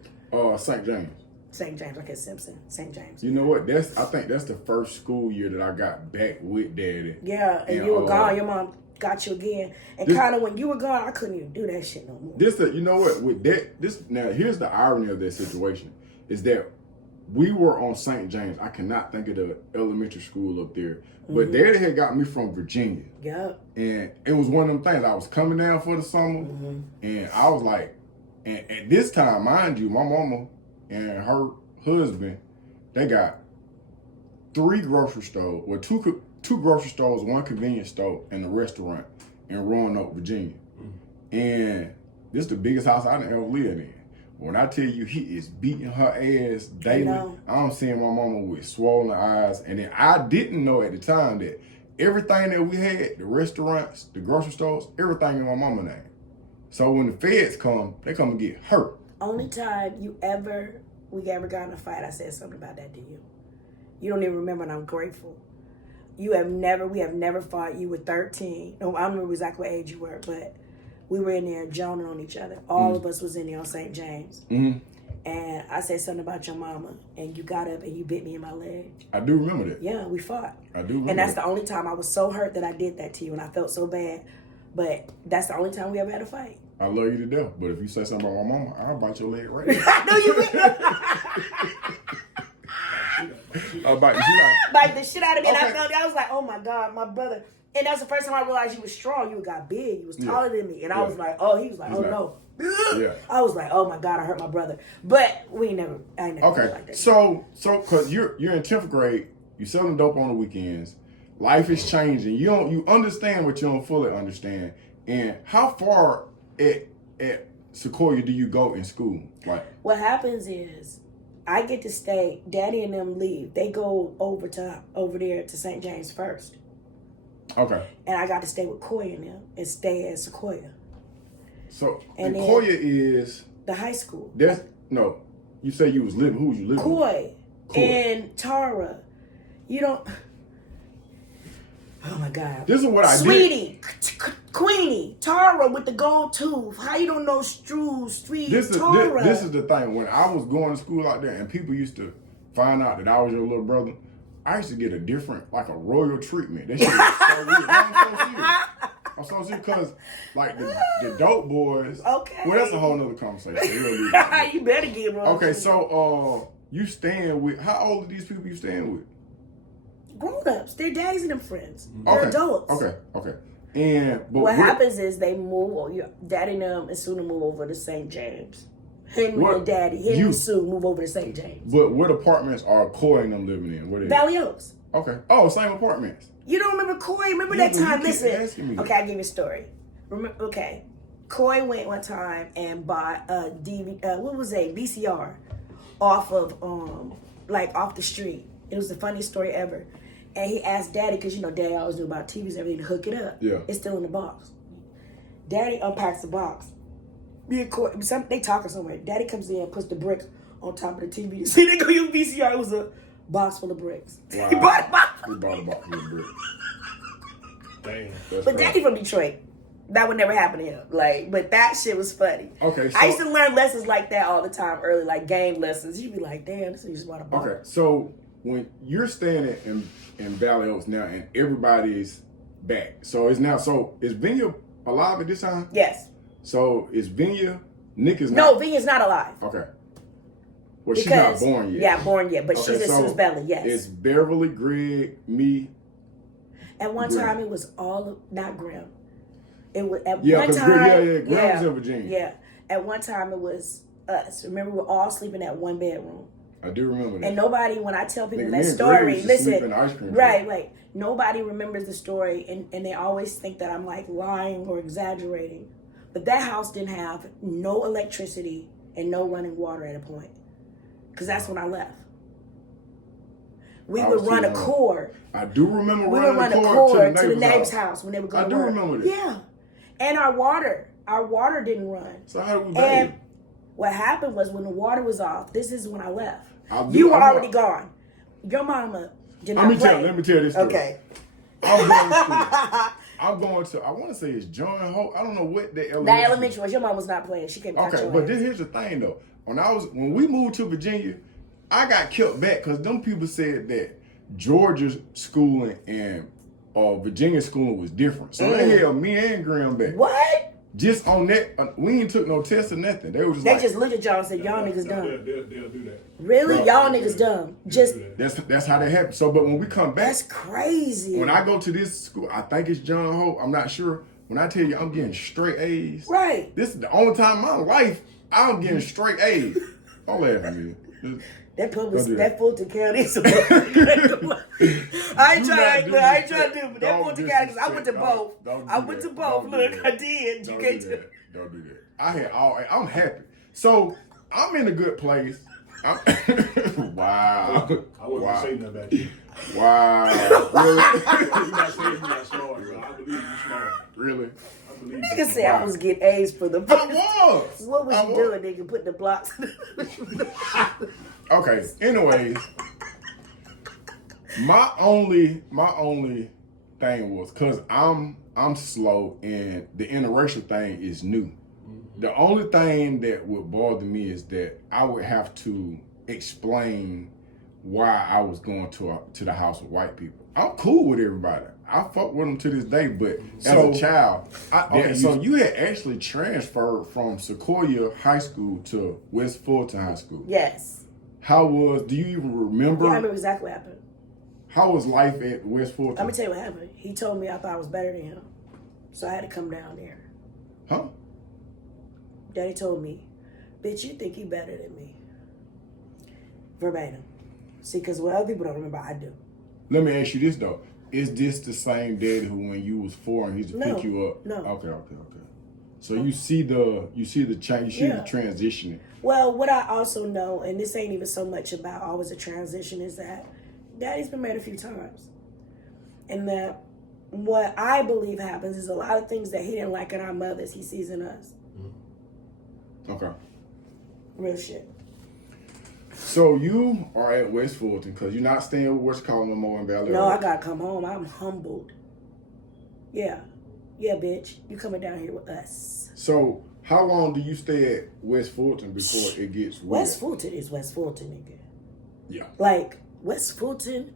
St. James. St. James, like Simpson, St. James. You know what? I think that's the first school year that I got back with Daddy. Yeah, and you were gone. Your mom got you again, and kind of when you were gone, I couldn't even do that shit no more. You know what? With that, now here's the irony of that situation is that we were on St. James. I cannot think of the elementary school up there, but Daddy had got me from Virginia. Yep. And it was one of them things. I was coming down for the summer, and I was like, and at this time, mind you, my mama and her husband, they got 3 grocery stores, well, two grocery stores, 1 convenience store, and a restaurant in Roanoke, Virginia. And this is the biggest house I ever lived in. When I tell you he is beating her ass daily, I'm seeing my mama with swollen eyes. And then I didn't know at the time that everything that we had, the restaurants, the grocery stores, everything in my mama's name. So when the feds come, they come and get hurt. Only time we ever got in a fight, I said something about that to you. You don't even remember, and I'm grateful. We have never fought. You were 13. No, I don't remember exactly what age you were, but we were in there joning on each other. All of us was in there on St. James. Mm-hmm. And I said something about your mama, and you got up and you bit me in my leg. I do remember that. Yeah, we fought. I do remember And that's the only time I was so hurt that I did that to you, and I felt so bad. But that's the only time we ever had a fight. I love you to death, but if you say something about my mama, I'll bite your leg right now. I know you will. I'll bite the shit out. Bite the shit out of me. Okay. And I was like, oh my God, my brother. And that's the first time I realized you was strong. You got big. You was taller than me. And I was like, oh, he was like, He's oh like, no. Yeah. I was like, oh my God, I hurt my brother. But I ain't never Okay. like that. So cause you're in 10th grade, you selling dope on the weekends, life is changing. You understand what you don't fully understand. And how far at Sequoia do you go in school? Like, what happens is I get to stay, Daddy and them leave. They go over there to St. James first. okay. And I got to stay with Coy and them and stay at Sequoia. So And then Sequoia is the high school. You say you was living. Who was you living with? Coy and Tara. You don't. Oh my God. This is what I did. Sweetie, Queenie, Tara with the gold tooth. How you don't know Street Tara? This is the thing. When I was going to school out there and people used to find out that I was your little brother, I used to get a different, like a royal treatment. That shit was so weird. I'm so serious because, like, the dope boys. Okay. Well, that's a whole nother conversation. You better get wrong. Okay, so you staying with, how old are these people you staying with? Grown-ups. They're daddies and them friends. They're adults. Okay. And but what happens is they move, Daddy and them and Sue move over to St. James. Henry and Sue move over to St. James. But what apartments are Coy and them living in? What is Valley Oaks. Okay. Oh, same apartments. You don't remember Coy? Remember Yeah, that time? you keep asking Listen. me. Okay, I'll give you a story. Okay. Coy went one time and bought a VCR off of off the street. It was the funniest story ever. And he asked Daddy, because Daddy always knew about TVs and everything, to hook it up. Yeah. It's still in the box. Daddy unpacks the box. Me and Coy, they talking somewhere. Daddy comes in and puts the brick on top of the TV. See, they go use VCR. It was a box full of bricks. Wow. He bought a box. We bought a box of bricks. Damn. But Daddy from Detroit. That would never happen to him. But that shit was funny. Okay, so I used to learn lessons like that all the time early, like game lessons. You'd be like, damn, this is just bought a box. Okay, so when you're staying in Valley Oaks now and everybody's back, is Vinya alive at this time? Yes. So is Vinya, Nick is No, not? Vinya's not alive. Okay. Well, she's not born yet. Yeah, born yet, but she's in Sue's belly, yes. It's Beverly, Greg, me. At one time, it was not Grim. It was one because time. Greg was in Virginia. Yeah. At one time, it was us. Remember, we were all sleeping at one bedroom. I do remember that. And nobody, when I tell people Nigga, that me and story, Greg used to sleep in listen, the ice cream right. Nobody remembers the story, and they always think that I'm like lying or exaggerating. But that house didn't have no electricity and no running water at a point, because that's when I left. We would run a cord. I do remember We running would run a a cord to the neighbor's house when they would go I to do work. remember that. Yeah. And our water didn't run. So how did we And bathe? what happened was when the water was off, this is when I left. You were already gone. Your mama did not play. Let me tell this story. Okay. I'm going to, I want to say it's John Hope. I don't know what the elementary. That elementary was, your mom was not playing. She came back. Okay, but here's the thing though. When we moved to Virginia, I got kept back because them people said that Georgia's schooling and Virginia schooling was different. So they held me and Graham back. What? Just on that, we ain't took no test or nothing. They was just They just looked at y'all and said, y'all niggas dumb. They'll do that. Really? Bro, y'all niggas dumb. Just, that's how that happened. So, but when we come back, that's crazy. when I go to this school, I think it's John Hope. I'm not sure. When I tell you I'm getting straight A's, Right. this is the only time in my life I'm getting straight A's. Don't laugh at me. Don't do that Fulton County is a I ain't Do trying not to do do, but that Don't Fulton County, because I went to disrespect. both. Don't do I went that. to both. Don't do Look, that. I did. Don't You do can't do that. Don't do that. I'm happy. So I'm in a good place. Wow. I wasn't saying that back then. Wow. You're not saying you're not smart, bro. I believe you're smart. Really? I believe Nigga you're said I smart. was getting A's for the I was. What was I you doing, nigga? Put the blocks. Okay. Anyways, my only thing was because I'm slow and the interracial thing is new. The only thing that would bother me is that I would have to explain why I was going to the house with white people. I'm cool with everybody. I fuck with them to this day, but as a child, so you had actually transferred from Sequoia High School to West Fulton High School. Yes. Do you even remember? Yeah, I remember exactly what happened. How was life at West Fulton? Let me tell you what happened. He told me I thought I was better than him. So I had to come down there. Huh? Daddy told me, bitch, you think you better than me. Verbatim. See, because what other people don't remember, I do. Let me ask you this though. Is this the same daddy who when you was 4 and he used to pick you up? No. Okay. So you see the change, you see the transitioning. Well, what I also know, and this ain't even so much about always a transition, is that Daddy's been married a few times. And that what I believe happens is a lot of things that he didn't like in our mothers, he sees in us. Okay. Real shit. So you are at West Fulton because you're not staying with what's called no more in Valley. No, I gotta come home. I'm humbled. Yeah, bitch. You coming down here with us. So how long do you stay at West Fulton before it gets weird? West Fulton is West Fulton, nigga. Yeah. Like, West Fulton,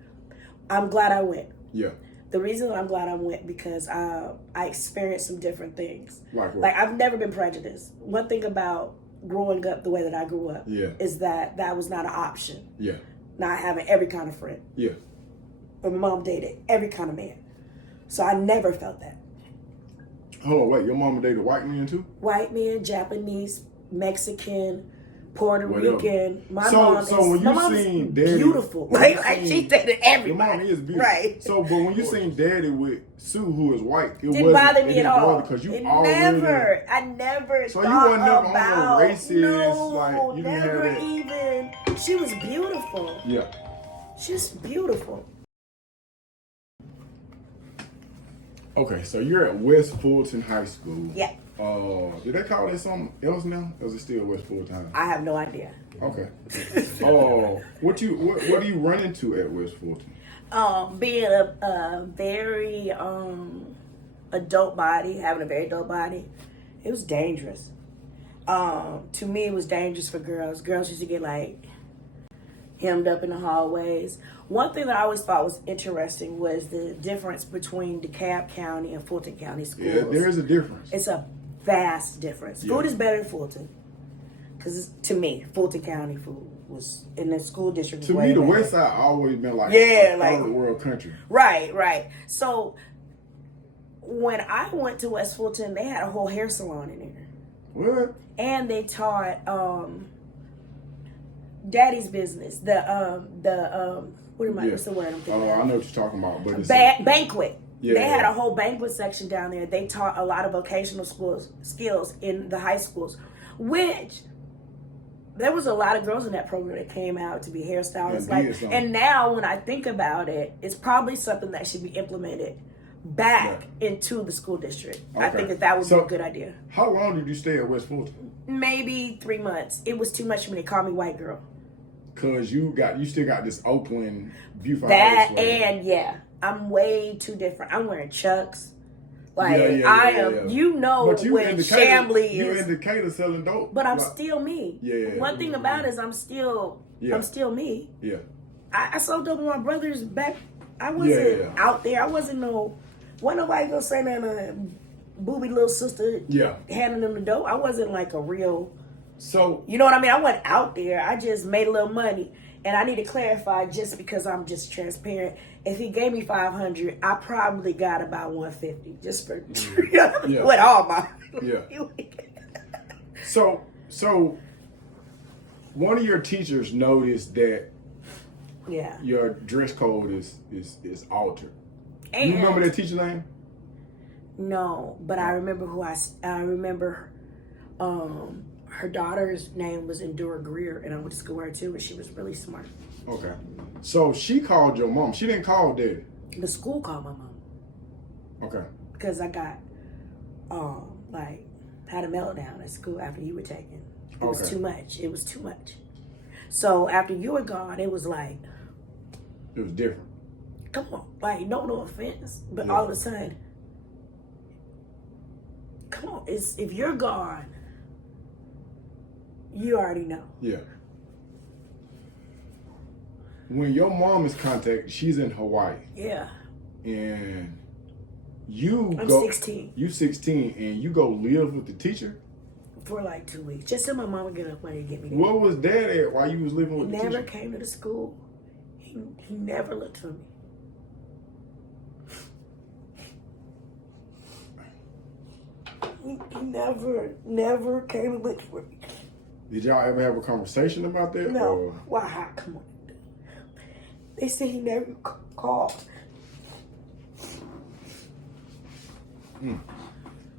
I'm glad I went. Yeah. The reason I'm glad I went because I experienced some different things. Like what? Like, I've never been prejudiced. One thing about growing up the way that I grew up is that was not an option. Yeah. Not having every kind of friend. Yeah. But my mom dated every kind of man. So I never felt that. Hold on, wait. Your mama dated white men too? White men, Japanese, Mexican, Puerto Whatever. Rican. My So mom when you is seen Daddy, beautiful. Like she dated everybody. Your mom is beautiful. Right. So, but when you seen Daddy with Sue, who is white, it didn't bother me at all. Because you I never So thought you weren't never about on no racist, no, like you didn't never have that. even. She was beautiful. Yeah. She's beautiful. Okay, so you're at West Fulton High School. Yeah. Did they call it something else now? Or is it still West Fulton? I have no idea. Okay. What do you run into at West Fulton? Being a very adult body, having a very adult body, it was dangerous. To me, it was dangerous for girls. Girls used to get like hemmed up in the hallways. One thing that I always thought was interesting was the difference between DeKalb County and Fulton County schools. Yeah, there is a difference. It's a vast difference. Yeah. Food is better than Fulton. Because to me, Fulton County food was in the school district. To me, the West Side always been like like third world country. Right. So when I went to West Fulton, they had a whole hair salon in there. What? And they taught Daddy's business. What's the word I'm thinking Oh, of? I know what you're talking about, but it's Banquet. Yeah, they had a whole banquet section down there. They taught a lot of vocational skills in the high schools, which there was a lot of girls in that program that came out to be hairstylists. And now when I think about it, it's probably something that should be implemented back into the school district. Okay. I think that would be a good idea. How long did you stay at West Fulton? Maybe 3 months. It was too much for me. They called me white girl. Cause you still got this Oakland view from I'm way too different. I'm wearing Chucks. I am. You know when Chamblee is. You in Decatur selling dope. But I'm still me. Yeah. One thing about it is I'm still me. Yeah. I sold dope with my brothers back. I wasn't out there. I wasn't nobody gonna say that booby little sister handing them the dope. I wasn't like a real. So you know what I mean? I went out there. I just made a little money, and I need to clarify just because I'm just transparent. If he gave me $500, I probably got about $150 just for with all my. So one of your teachers noticed that Yeah. your dress code is altered. And You remember that teacher name? No, but I remember I remember her daughter's name was Endura Greer, and I went to school with her too, and she was really smart. Okay. So she called your mom. She didn't call daddy. The school called my mom. Okay. Because I got like had a meltdown at school after you were taken. It was too much. It was too much. So after you were gone, it was like, it was different. Come on, like no offense, but Yeah. all of a sudden, come on, if you're gone, you already know. Yeah. When your mom is contacted, she's in Hawaii. Yeah. And I'm 16. You 16 and you go live with the teacher? For like 2 weeks. Just so my mama get enough money to get me there. Where was dad at while you was living with the Never teacher? came to the school. He never looked for me. He never came and looked for me. Did y'all ever have a conversation about that? No. Or? Why? Come on. They said he never called.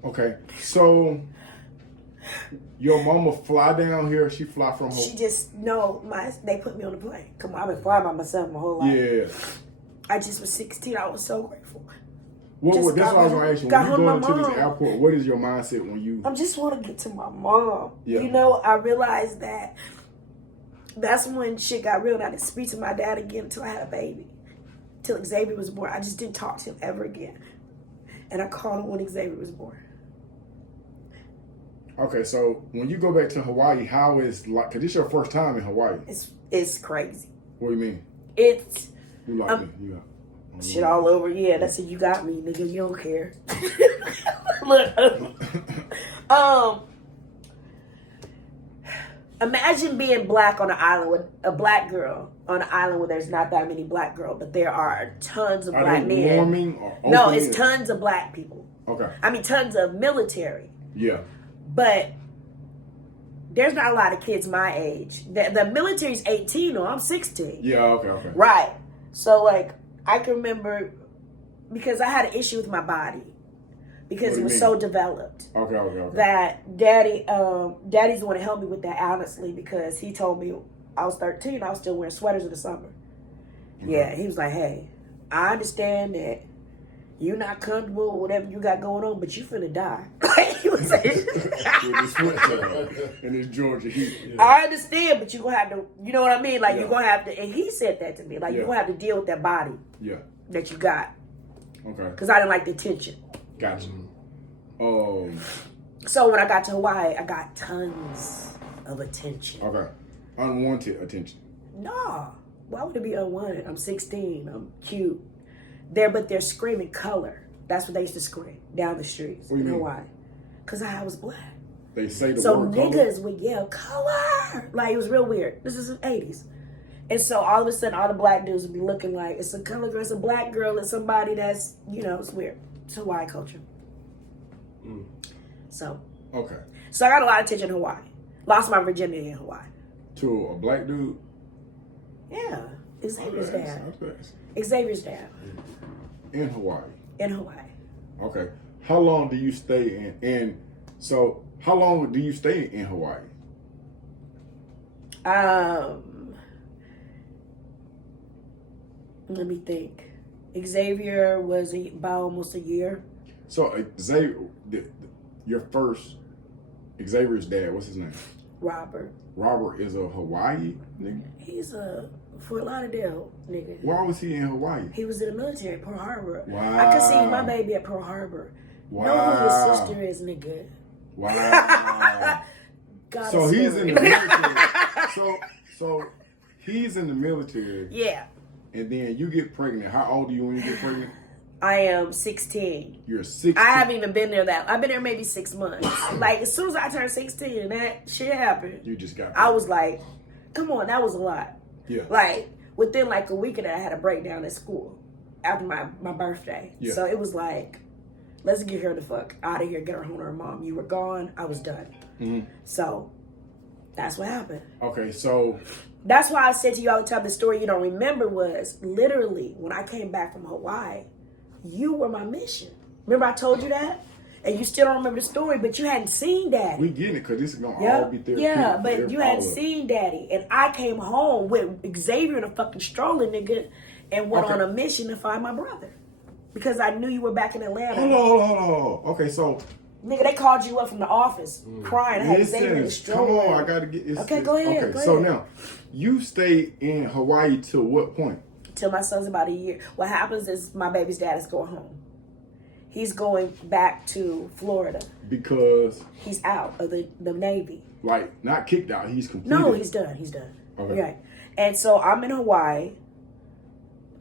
Okay. So your mama fly down here, she fly from home. She just, they put me on the plane. Come on, I've been flying by myself my whole life. Yeah. I just was 16. I was so grateful. That's what I was gonna ask you. When you go into this mom. airport, what is your mindset when you I just want to get to my mom. Yeah. You know, I realized that's when shit got real. And I didn't speak to my dad again until I had a baby. Till Xavier was born. I just didn't talk to him ever again. And I called him when Xavier was born. Okay, so when you go back to Hawaii, how is like? Cause this your first time in Hawaii. It's crazy. What do you mean? It's You like me? You got shit all over. Yeah, that's it. You got me, nigga. You don't care. Look, imagine being black on an island with a black girl on an island where there's not that many black girls, but there are tons of Are black they men. warming or No, opening? it's tons of black people. Okay. I mean, tons of military. Yeah. But there's not a lot of kids my age. The military's 18 or I'm 16. Yeah. Okay. Right. So, like, I can remember because I had an issue with my body because it was so developed. Okay. That daddy's the one to help me with that, honestly, because he told me I was 13, I was still wearing sweaters in the summer. Okay. Yeah, he was like, hey, I understand that you're not comfortable with whatever you got going on, but you finna die. He was saying, With this sweatshirt and this Georgia heat. Yeah. I understand, but you're gonna have to, you know what I mean? Like, Yeah. you're gonna have to, and he said that to me, like, Yeah. you're gonna have to deal with that body Yeah. that you got. Okay. Because I didn't like the attention. Gotcha. So when I got to Hawaii, I got tons of attention. Okay. Unwanted attention. Nah, why would it be unwanted? I'm 16. I'm cute. But they're screaming color. That's what they used to scream down the streets What do in you mean? Hawaii. Because I was black. They say the So word color. niggas would yell, color! Like, it was real weird. This is the 80s. And so all of a sudden, all the black dudes would be looking like, it's a color girl, it's a black girl, it's somebody that's, it's weird. It's Hawaii culture. So I got a lot of attention in Hawaii. Lost my virginity in Hawaii. To a black dude? Yeah. Xavier's dad. Okay. Xavier's dad. In Hawaii. In Hawaii. Okay. How long do you stay in? So how long do you stay in Hawaii? Let me think. Xavier was about almost a year. So Xavier, your first Xavier's dad, what's his name? Robert. Robert is a Hawaii nigga? He's a Fort Lauderdale nigga. Why was he in Hawaii? He was in the military, Pearl Harbor. Wow. I could see my baby at Pearl Harbor. Wow. Know who his sister is, nigga. Wow. God So is he's good. in the military. So he's in the military. Yeah. And then you get pregnant. How old are you when you get pregnant? I am 16. You're 16. I haven't even been there I've been there maybe 6 months. Like, as soon as I turned 16 and that shit happened, You just got I was like, come on, that was a lot. Yeah. Like, within like a week of that, I had a breakdown at school after my birthday. Yeah. So it was like, let's get her the fuck out of here, get her home to her mom. You were gone, I was done. Mm-hmm. So That's what happened. Okay, so That's why I said to you all the time, the story you don't remember was literally when I came back from Hawaii, you were my mission. Remember I told you that? And you still don't remember the story, but you hadn't seen Daddy. we getting it because this is gonna Yeah, all be therapeutic. yeah, for but you all hadn't of us. seen Daddy. And I came home with Xavier in a fucking stroller, nigga, and went Okay. on a mission to find my brother. Because I knew you were back in Atlanta. Hold on. Okay, so Nigga, they called you up from the office crying. I had Xavier in the listen, stroller. come on, I gotta get this. Okay, go ahead, Okay, go so ahead. now you stayed in Hawaii till what point? Till my son's about a year. What happens is my baby's dad is going home. He's going back to Florida. Because He's out of the Navy. like not kicked out, he's completed. No, he's done. He's done. Okay. Right. And so I'm in Hawaii.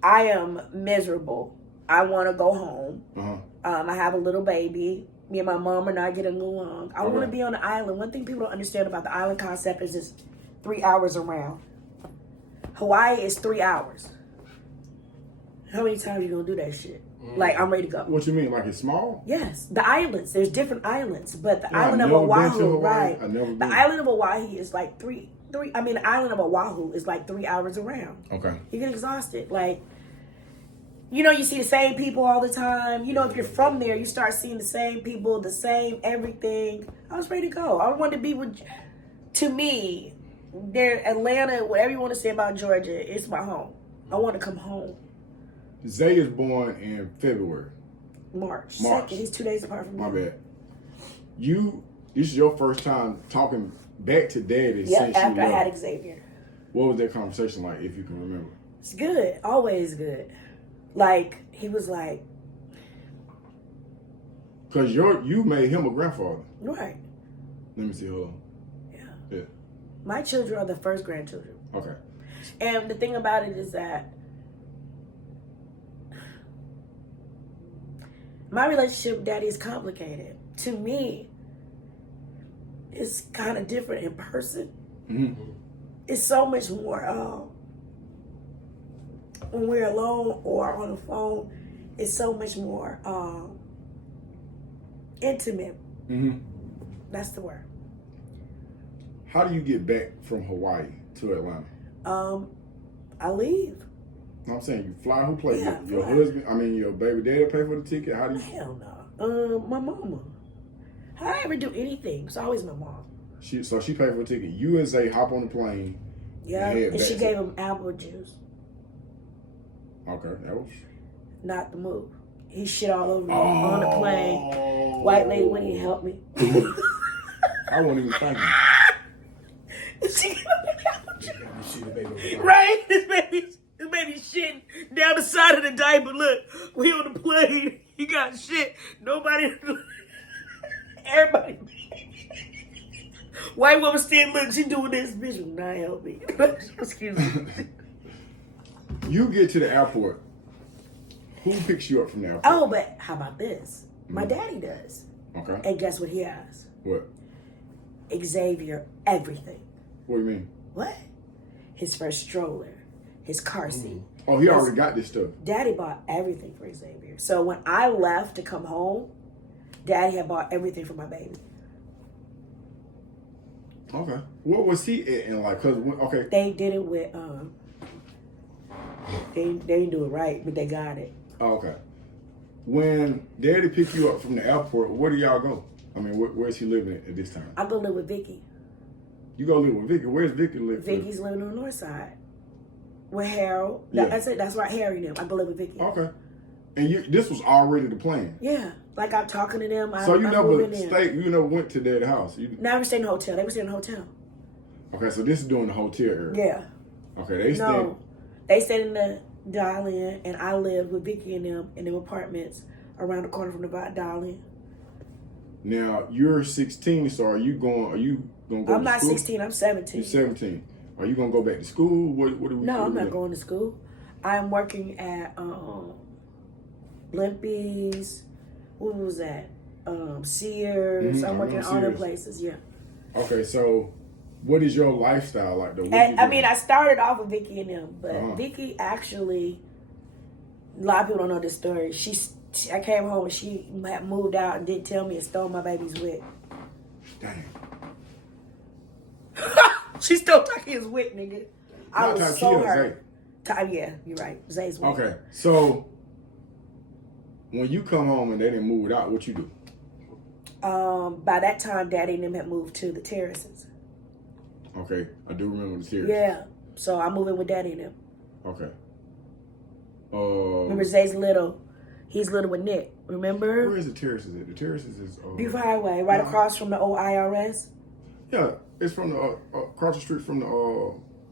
I am miserable. I want to go home. I have a little baby. Me and my mom are not getting along. I want to be on the island. One thing people don't understand about the island concept is it's 3 hours around. Hawaii is 3 hours. How many times you gonna do that shit? Like, I'm ready to go. What you mean? Like it's small? Yes, the islands. There's different islands, but the Yeah, island I've of never been to Oahu, Hawaii. right? I've never The been. island of Oahu is like three. I mean, the island of Oahu is like 3 hours around. Okay. You get exhausted. Like, you know, you see the same people all the time. You know, if you're from there, you start seeing the same people, the same everything. I was ready to go. I wanted to be with. To me, there, Atlanta, whatever you want to say about Georgia, it's my home. I want to come home. Zay is born in February. March. March. 2nd. He's 2 days apart from me. My bad. This is your first time talking back to Daddy Yeah, since after you I left. had Xavier. What was that conversation like, if you can remember? It's good. Always good. Like, he was like, Because you made him a grandfather. right. Let me see. Hold on. Yeah. Yeah. My children are the first grandchildren. Okay. And the thing about it is that my relationship with Daddy is complicated. To me, it's kind of different in person. Mm-hmm. It's so much more, when we're alone or on the phone, it's so much more intimate. Mm-hmm. That's the word. How do you get back from Hawaii to Atlanta? I leave. I'm saying you fly. Who plays? Yeah, Your fly. husband? I mean, your baby daddy pay for the ticket? How do you? Hell no. My mama. How I ever do anything? It's always my mom. So she paid for the ticket. You and Zay hop on the plane. Yeah, head and back she to- gave him apple juice, Okay, that was. not the move. He shit all over me on the plane. White lady wouldn't even help me. I wasn't even thinking. She gave him apple juice. You see the baby over there. Right? This baby shitting down the side of the diaper. Look, we on the plane. He got shit. Nobody. Everybody. White woman still look. She doing this. Bitch will not help me. Excuse me. You get to the airport. Who picks you up from the airport? Oh, but how about this? My daddy does. Okay. And guess what he has? What? Xavier, everything. What do you mean? What? His first stroller, his car seat. Oh, he already got this stuff. Daddy bought everything for Xavier. So when I left to come home, Daddy had bought everything for my baby. Okay. What was he at in like? Okay. They did it with they didn't do it right, but they got it. Oh, okay. When Daddy picked you up from the airport, where do y'all go? I mean, where's he living at this time? I go live with Vicky. You go live with Vicky. Where's Vicky live? Vicky's living on the north side. With Harold. Yeah. That's it. That's why Harry knew. I go live with Vicky. Okay. And this was already the plan. Yeah. Like I'm talking to them. So you I'm never moving in. stayed. You never went to their house. Never stayed in a hotel. They were staying in a hotel. Okay, so this is doing the hotel area. Yeah. Okay, they stayed. No. They stayed in the Dial-In, and I lived with Vicky and them in them apartments around the corner from the Dial-In. Now you're 16, so are you going to go I'm to not school? 16. I'm 17. You're 17. Are you gonna go back to school? What do we? No, I'm what not we- going to school. I'm working at Limpy's. What was that? Sears. Mhm, I'm I working at know all them Sears. places. Yeah. Okay, so what is your lifestyle like? And, I mean, I started off with Vicky and them, but Uh-huh. Vicky actually, a lot of people don't know this story. I came home and she had moved out and didn't tell me and stole my baby's wig. Damn. She still talking his wick, nigga. I Not was so Takia, hurt. Yeah, you're right. Zay's wick. Okay, so when you come home and they didn't move it out, what you do? By that time, Daddy and them had moved to the terraces. Okay, I do remember the terraces. Yeah. So I moved in with Daddy and them. Okay. Remember Zay's little. He's little with Nick. Remember? Where is the terraces at? The terraces is Beaufort Highway, right across from the old IRS. Yeah, it's from the across the street from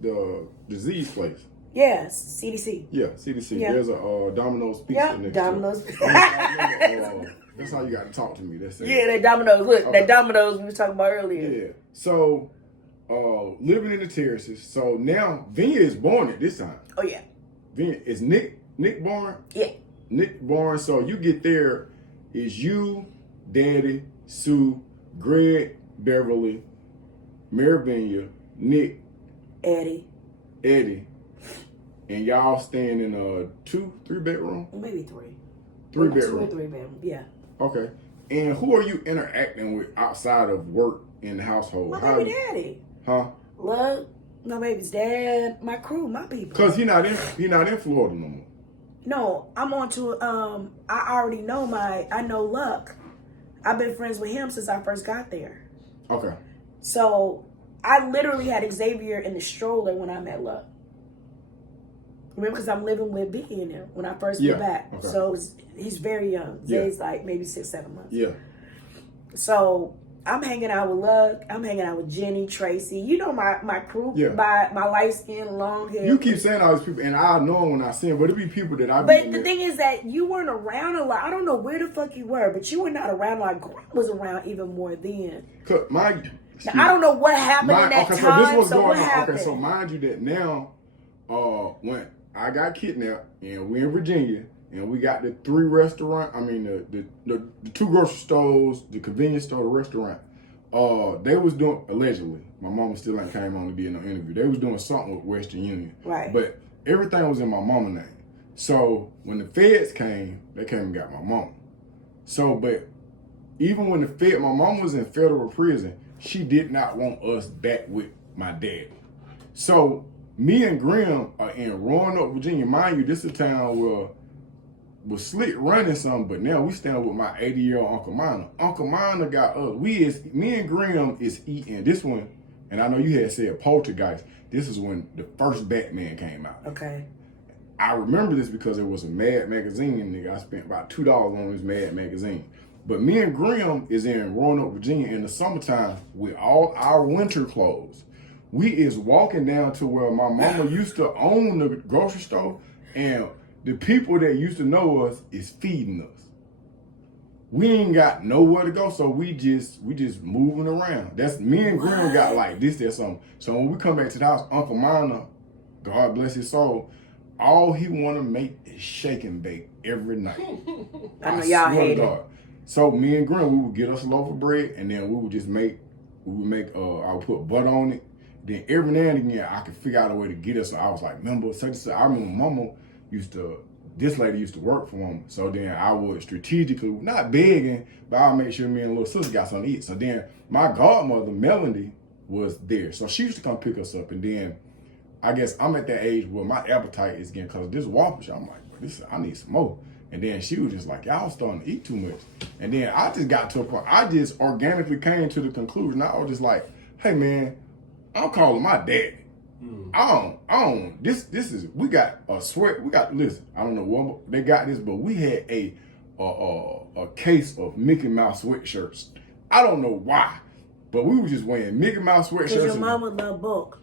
the disease place. Yeah, CDC. Yeah, CDC. Yeah. There's a Domino's pizza next Domino's. to it. That's how you got to talk to me. That's it. Yeah, that Domino's. Look, Okay. that Domino's we were talking about earlier. Yeah. So, living in the terraces. So now Vinya is born at this time. Oh yeah. Vinya is Nick born. Yeah. Nick born. So you get there, is you, Daddy, Sue, Greg, Beverly, Mary Vinya, Nick, Eddie, and y'all staying in a 2-3 bedroom. maybe 3. 3 2 bedroom. or 3 bedroom. Yeah. Okay. And who are you interacting with outside of work in the household? My baby daddy. Huh? Look, my baby's dad, my crew, my people. Cause he not in Florida no more. No, I'm on to I already know I know Luck. I've been friends with him since I first got there. Okay. So I literally had Xavier in the stroller when I met Luck. Remember, because I'm living with Vicky and him when I first get back. Okay. So he's very young. Yeah. He's like maybe 6-7 months. Yeah. So I'm hanging out with Luck. I'm hanging out with Jenny, Tracy. You know my crew. Yeah. My light skin, long hair. You keep saying all these people, and I know them when I see them, but it be people that I. But the thing is that you weren't around a lot. I don't know where the fuck you were, but you were not around. Like Graham was around even more then. Now, I don't know what happened in that time. So this was going what on. happened? Okay, so mind you that now, when I got kidnapped and we in Virginia and we got the 3 restaurant. I mean the 2 grocery stores, the convenience store, the restaurant. They was doing, allegedly, my mama still ain't came on to be in no interview. They was doing something with Western Union. Right. But everything was in my mama name. So when the feds came, they came and got my mama. So, but even when my mama was in federal prison, she did not want us back with my dad. So me and Graham are in Roanoke, Virginia. Mind you, this is a town where was slick running something, but now we stand with my 80-year-old Uncle Minor. Uncle Minor got us. Me and Graham is eating this one, and I know you had said Poltergeist. This is when the first Batman came out. Okay. I remember this because it was a Mad magazine, nigga. I spent about $2 on this Mad magazine. But me and Graham is in Roanoke, Virginia in the summertime with all our winter clothes. We is walking down to where my mama used to own the grocery store, and the people that used to know us is feeding us. We ain't got nowhere to go, so we just moving around. That's me and Graham got like this, that, something. So when we come back to the house, Uncle Minor, God bless his soul, all he want to make is shake and bake every night. I know y'all hate it. So me and Graham, we would get us a loaf of bread, and then we would I would put butter on it. Then every now and again, I could figure out a way to get it. So I was like, I remember Mama this lady used to work for Mama. So then I would strategically, not begging, but I'll make sure me and little sister got something to eat. So then my godmother, Melanie, was there. So she used to come pick us up. And then I guess I'm at that age where my appetite is getting, because this Waffle Shop, I'm like, I need some more. And then she was just like, y'all starting to eat too much. And then I just got to a point, I just organically came to the conclusion. I was just like, hey man, I'm calling my daddy. We got a sweat. Listen, I don't know what they got this, but we had a case of Mickey Mouse sweatshirts. I don't know why, but we were just wearing Mickey Mouse sweatshirts. Because your mama love bulk.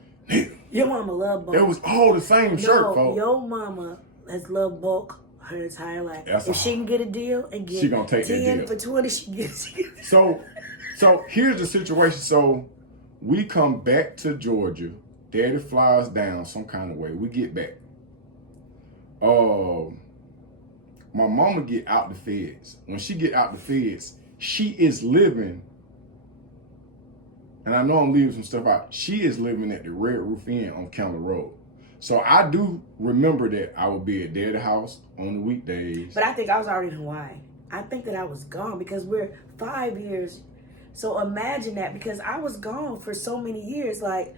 Your mama love bulk. It was all the same shirt, folks. Your mama has loved bulk her entire life. If she can get a deal and get she gonna take 10 that deal. for 20, she gets it. So here's the situation. So we come back to Georgia. Daddy flies down some kind of way. We get back. My mama get out the feds. When she get out the feds, she is living, and I know I'm leaving some stuff out, she is living at the Red Roof Inn on County Road. So I do remember that I would be at Daddy's house on the weekdays. But I think I was already in Hawaii. I think that I was gone because we're 5 years. So imagine that, because I was gone for so many years. Like,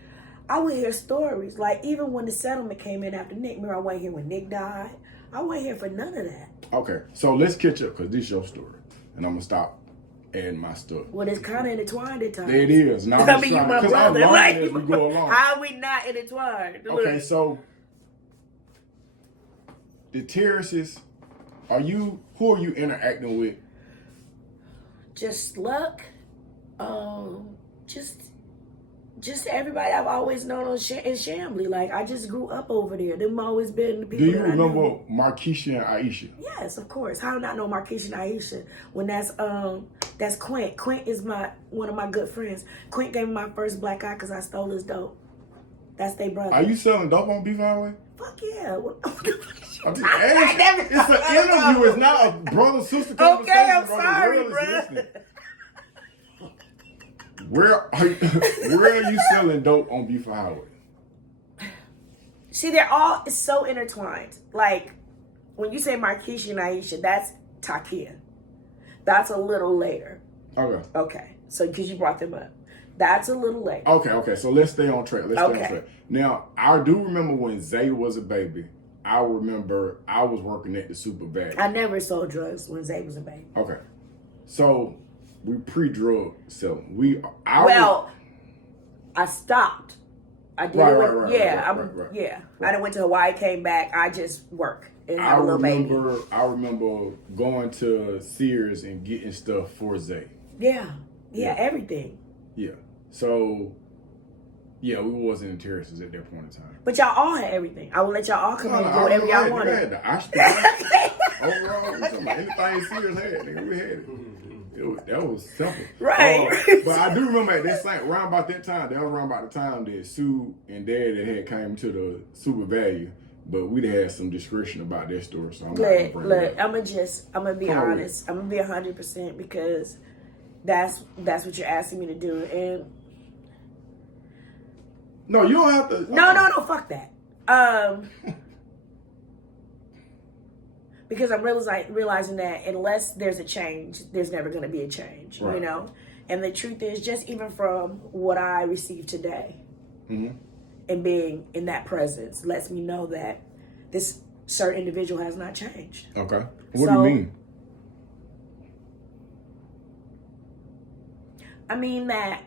I would hear stories. Like, even when the settlement came in after Nick, remember I wasn't here when Nick died? I wasn't here for none of that. Okay, so let's catch up because this is your story. And I'm going to stop adding my stuff. Well, it's kind of intertwined at times. It is. Now, I mean, you my brother. Like, as we go along. how are we not intertwined? Okay, so the terraces, who are you interacting with? Just luck. Just everybody I've always known in Chamblee. Like, I just grew up over there. Them always been the people. Do you that remember I know. Markeisha and Aisha? Yes, of course. How do I not know Markeisha and Aisha? When that's Quint. Quint is one of my good friends. Quint gave me my first black eye because I stole his dope. That's their brother. Are you selling dope on Beef Highway? Fuck yeah. I'm just asking. It's an interview. It's not a brother-sister conversation. Okay, I'm bro. The sorry, world is bro. listening. Where are you selling dope on Beef Highway? See, it's so intertwined. Like, when you say Markeisha and Aisha, that's Takia. That's a little later. Okay. So, because you brought them up. That's a little later. Okay. So let's stay on track. Now, I do remember when Zay was a baby. I remember I was working at the Super Bag. I never sold drugs when Zay was a baby. Okay. So, we pre-drug selling. I stopped. I did Right. Yeah. I done went to Hawaii, came back. I just work and have a little baby. I remember going to Sears and getting stuff for Zay. Yeah, everything. Yeah. So, yeah, we wasn't in terraces at that point in time. But y'all all had everything. I will let y'all all come in and do whatever y'all wanted. We had the oxygen. Overall, we talking about anything Sears had, nigga, we had it. That was simple. Right. But I do remember at that same, around about that time, that was around about the time that Sue and Daddy had came to the Super Value, but we'd had some discretion about that story, so I'm not going to bring it up. I'm going to be honest. I'm going to be 100% because that's what you're asking me to do. And no, you don't have to. No, fuck that. Because I'm realizing that unless there's a change, there's never going to be a change, right. You know? And the truth is, just even from what I received today, mm-hmm. and being in that presence lets me know that this certain individual has not changed. Okay. What do you mean? I mean that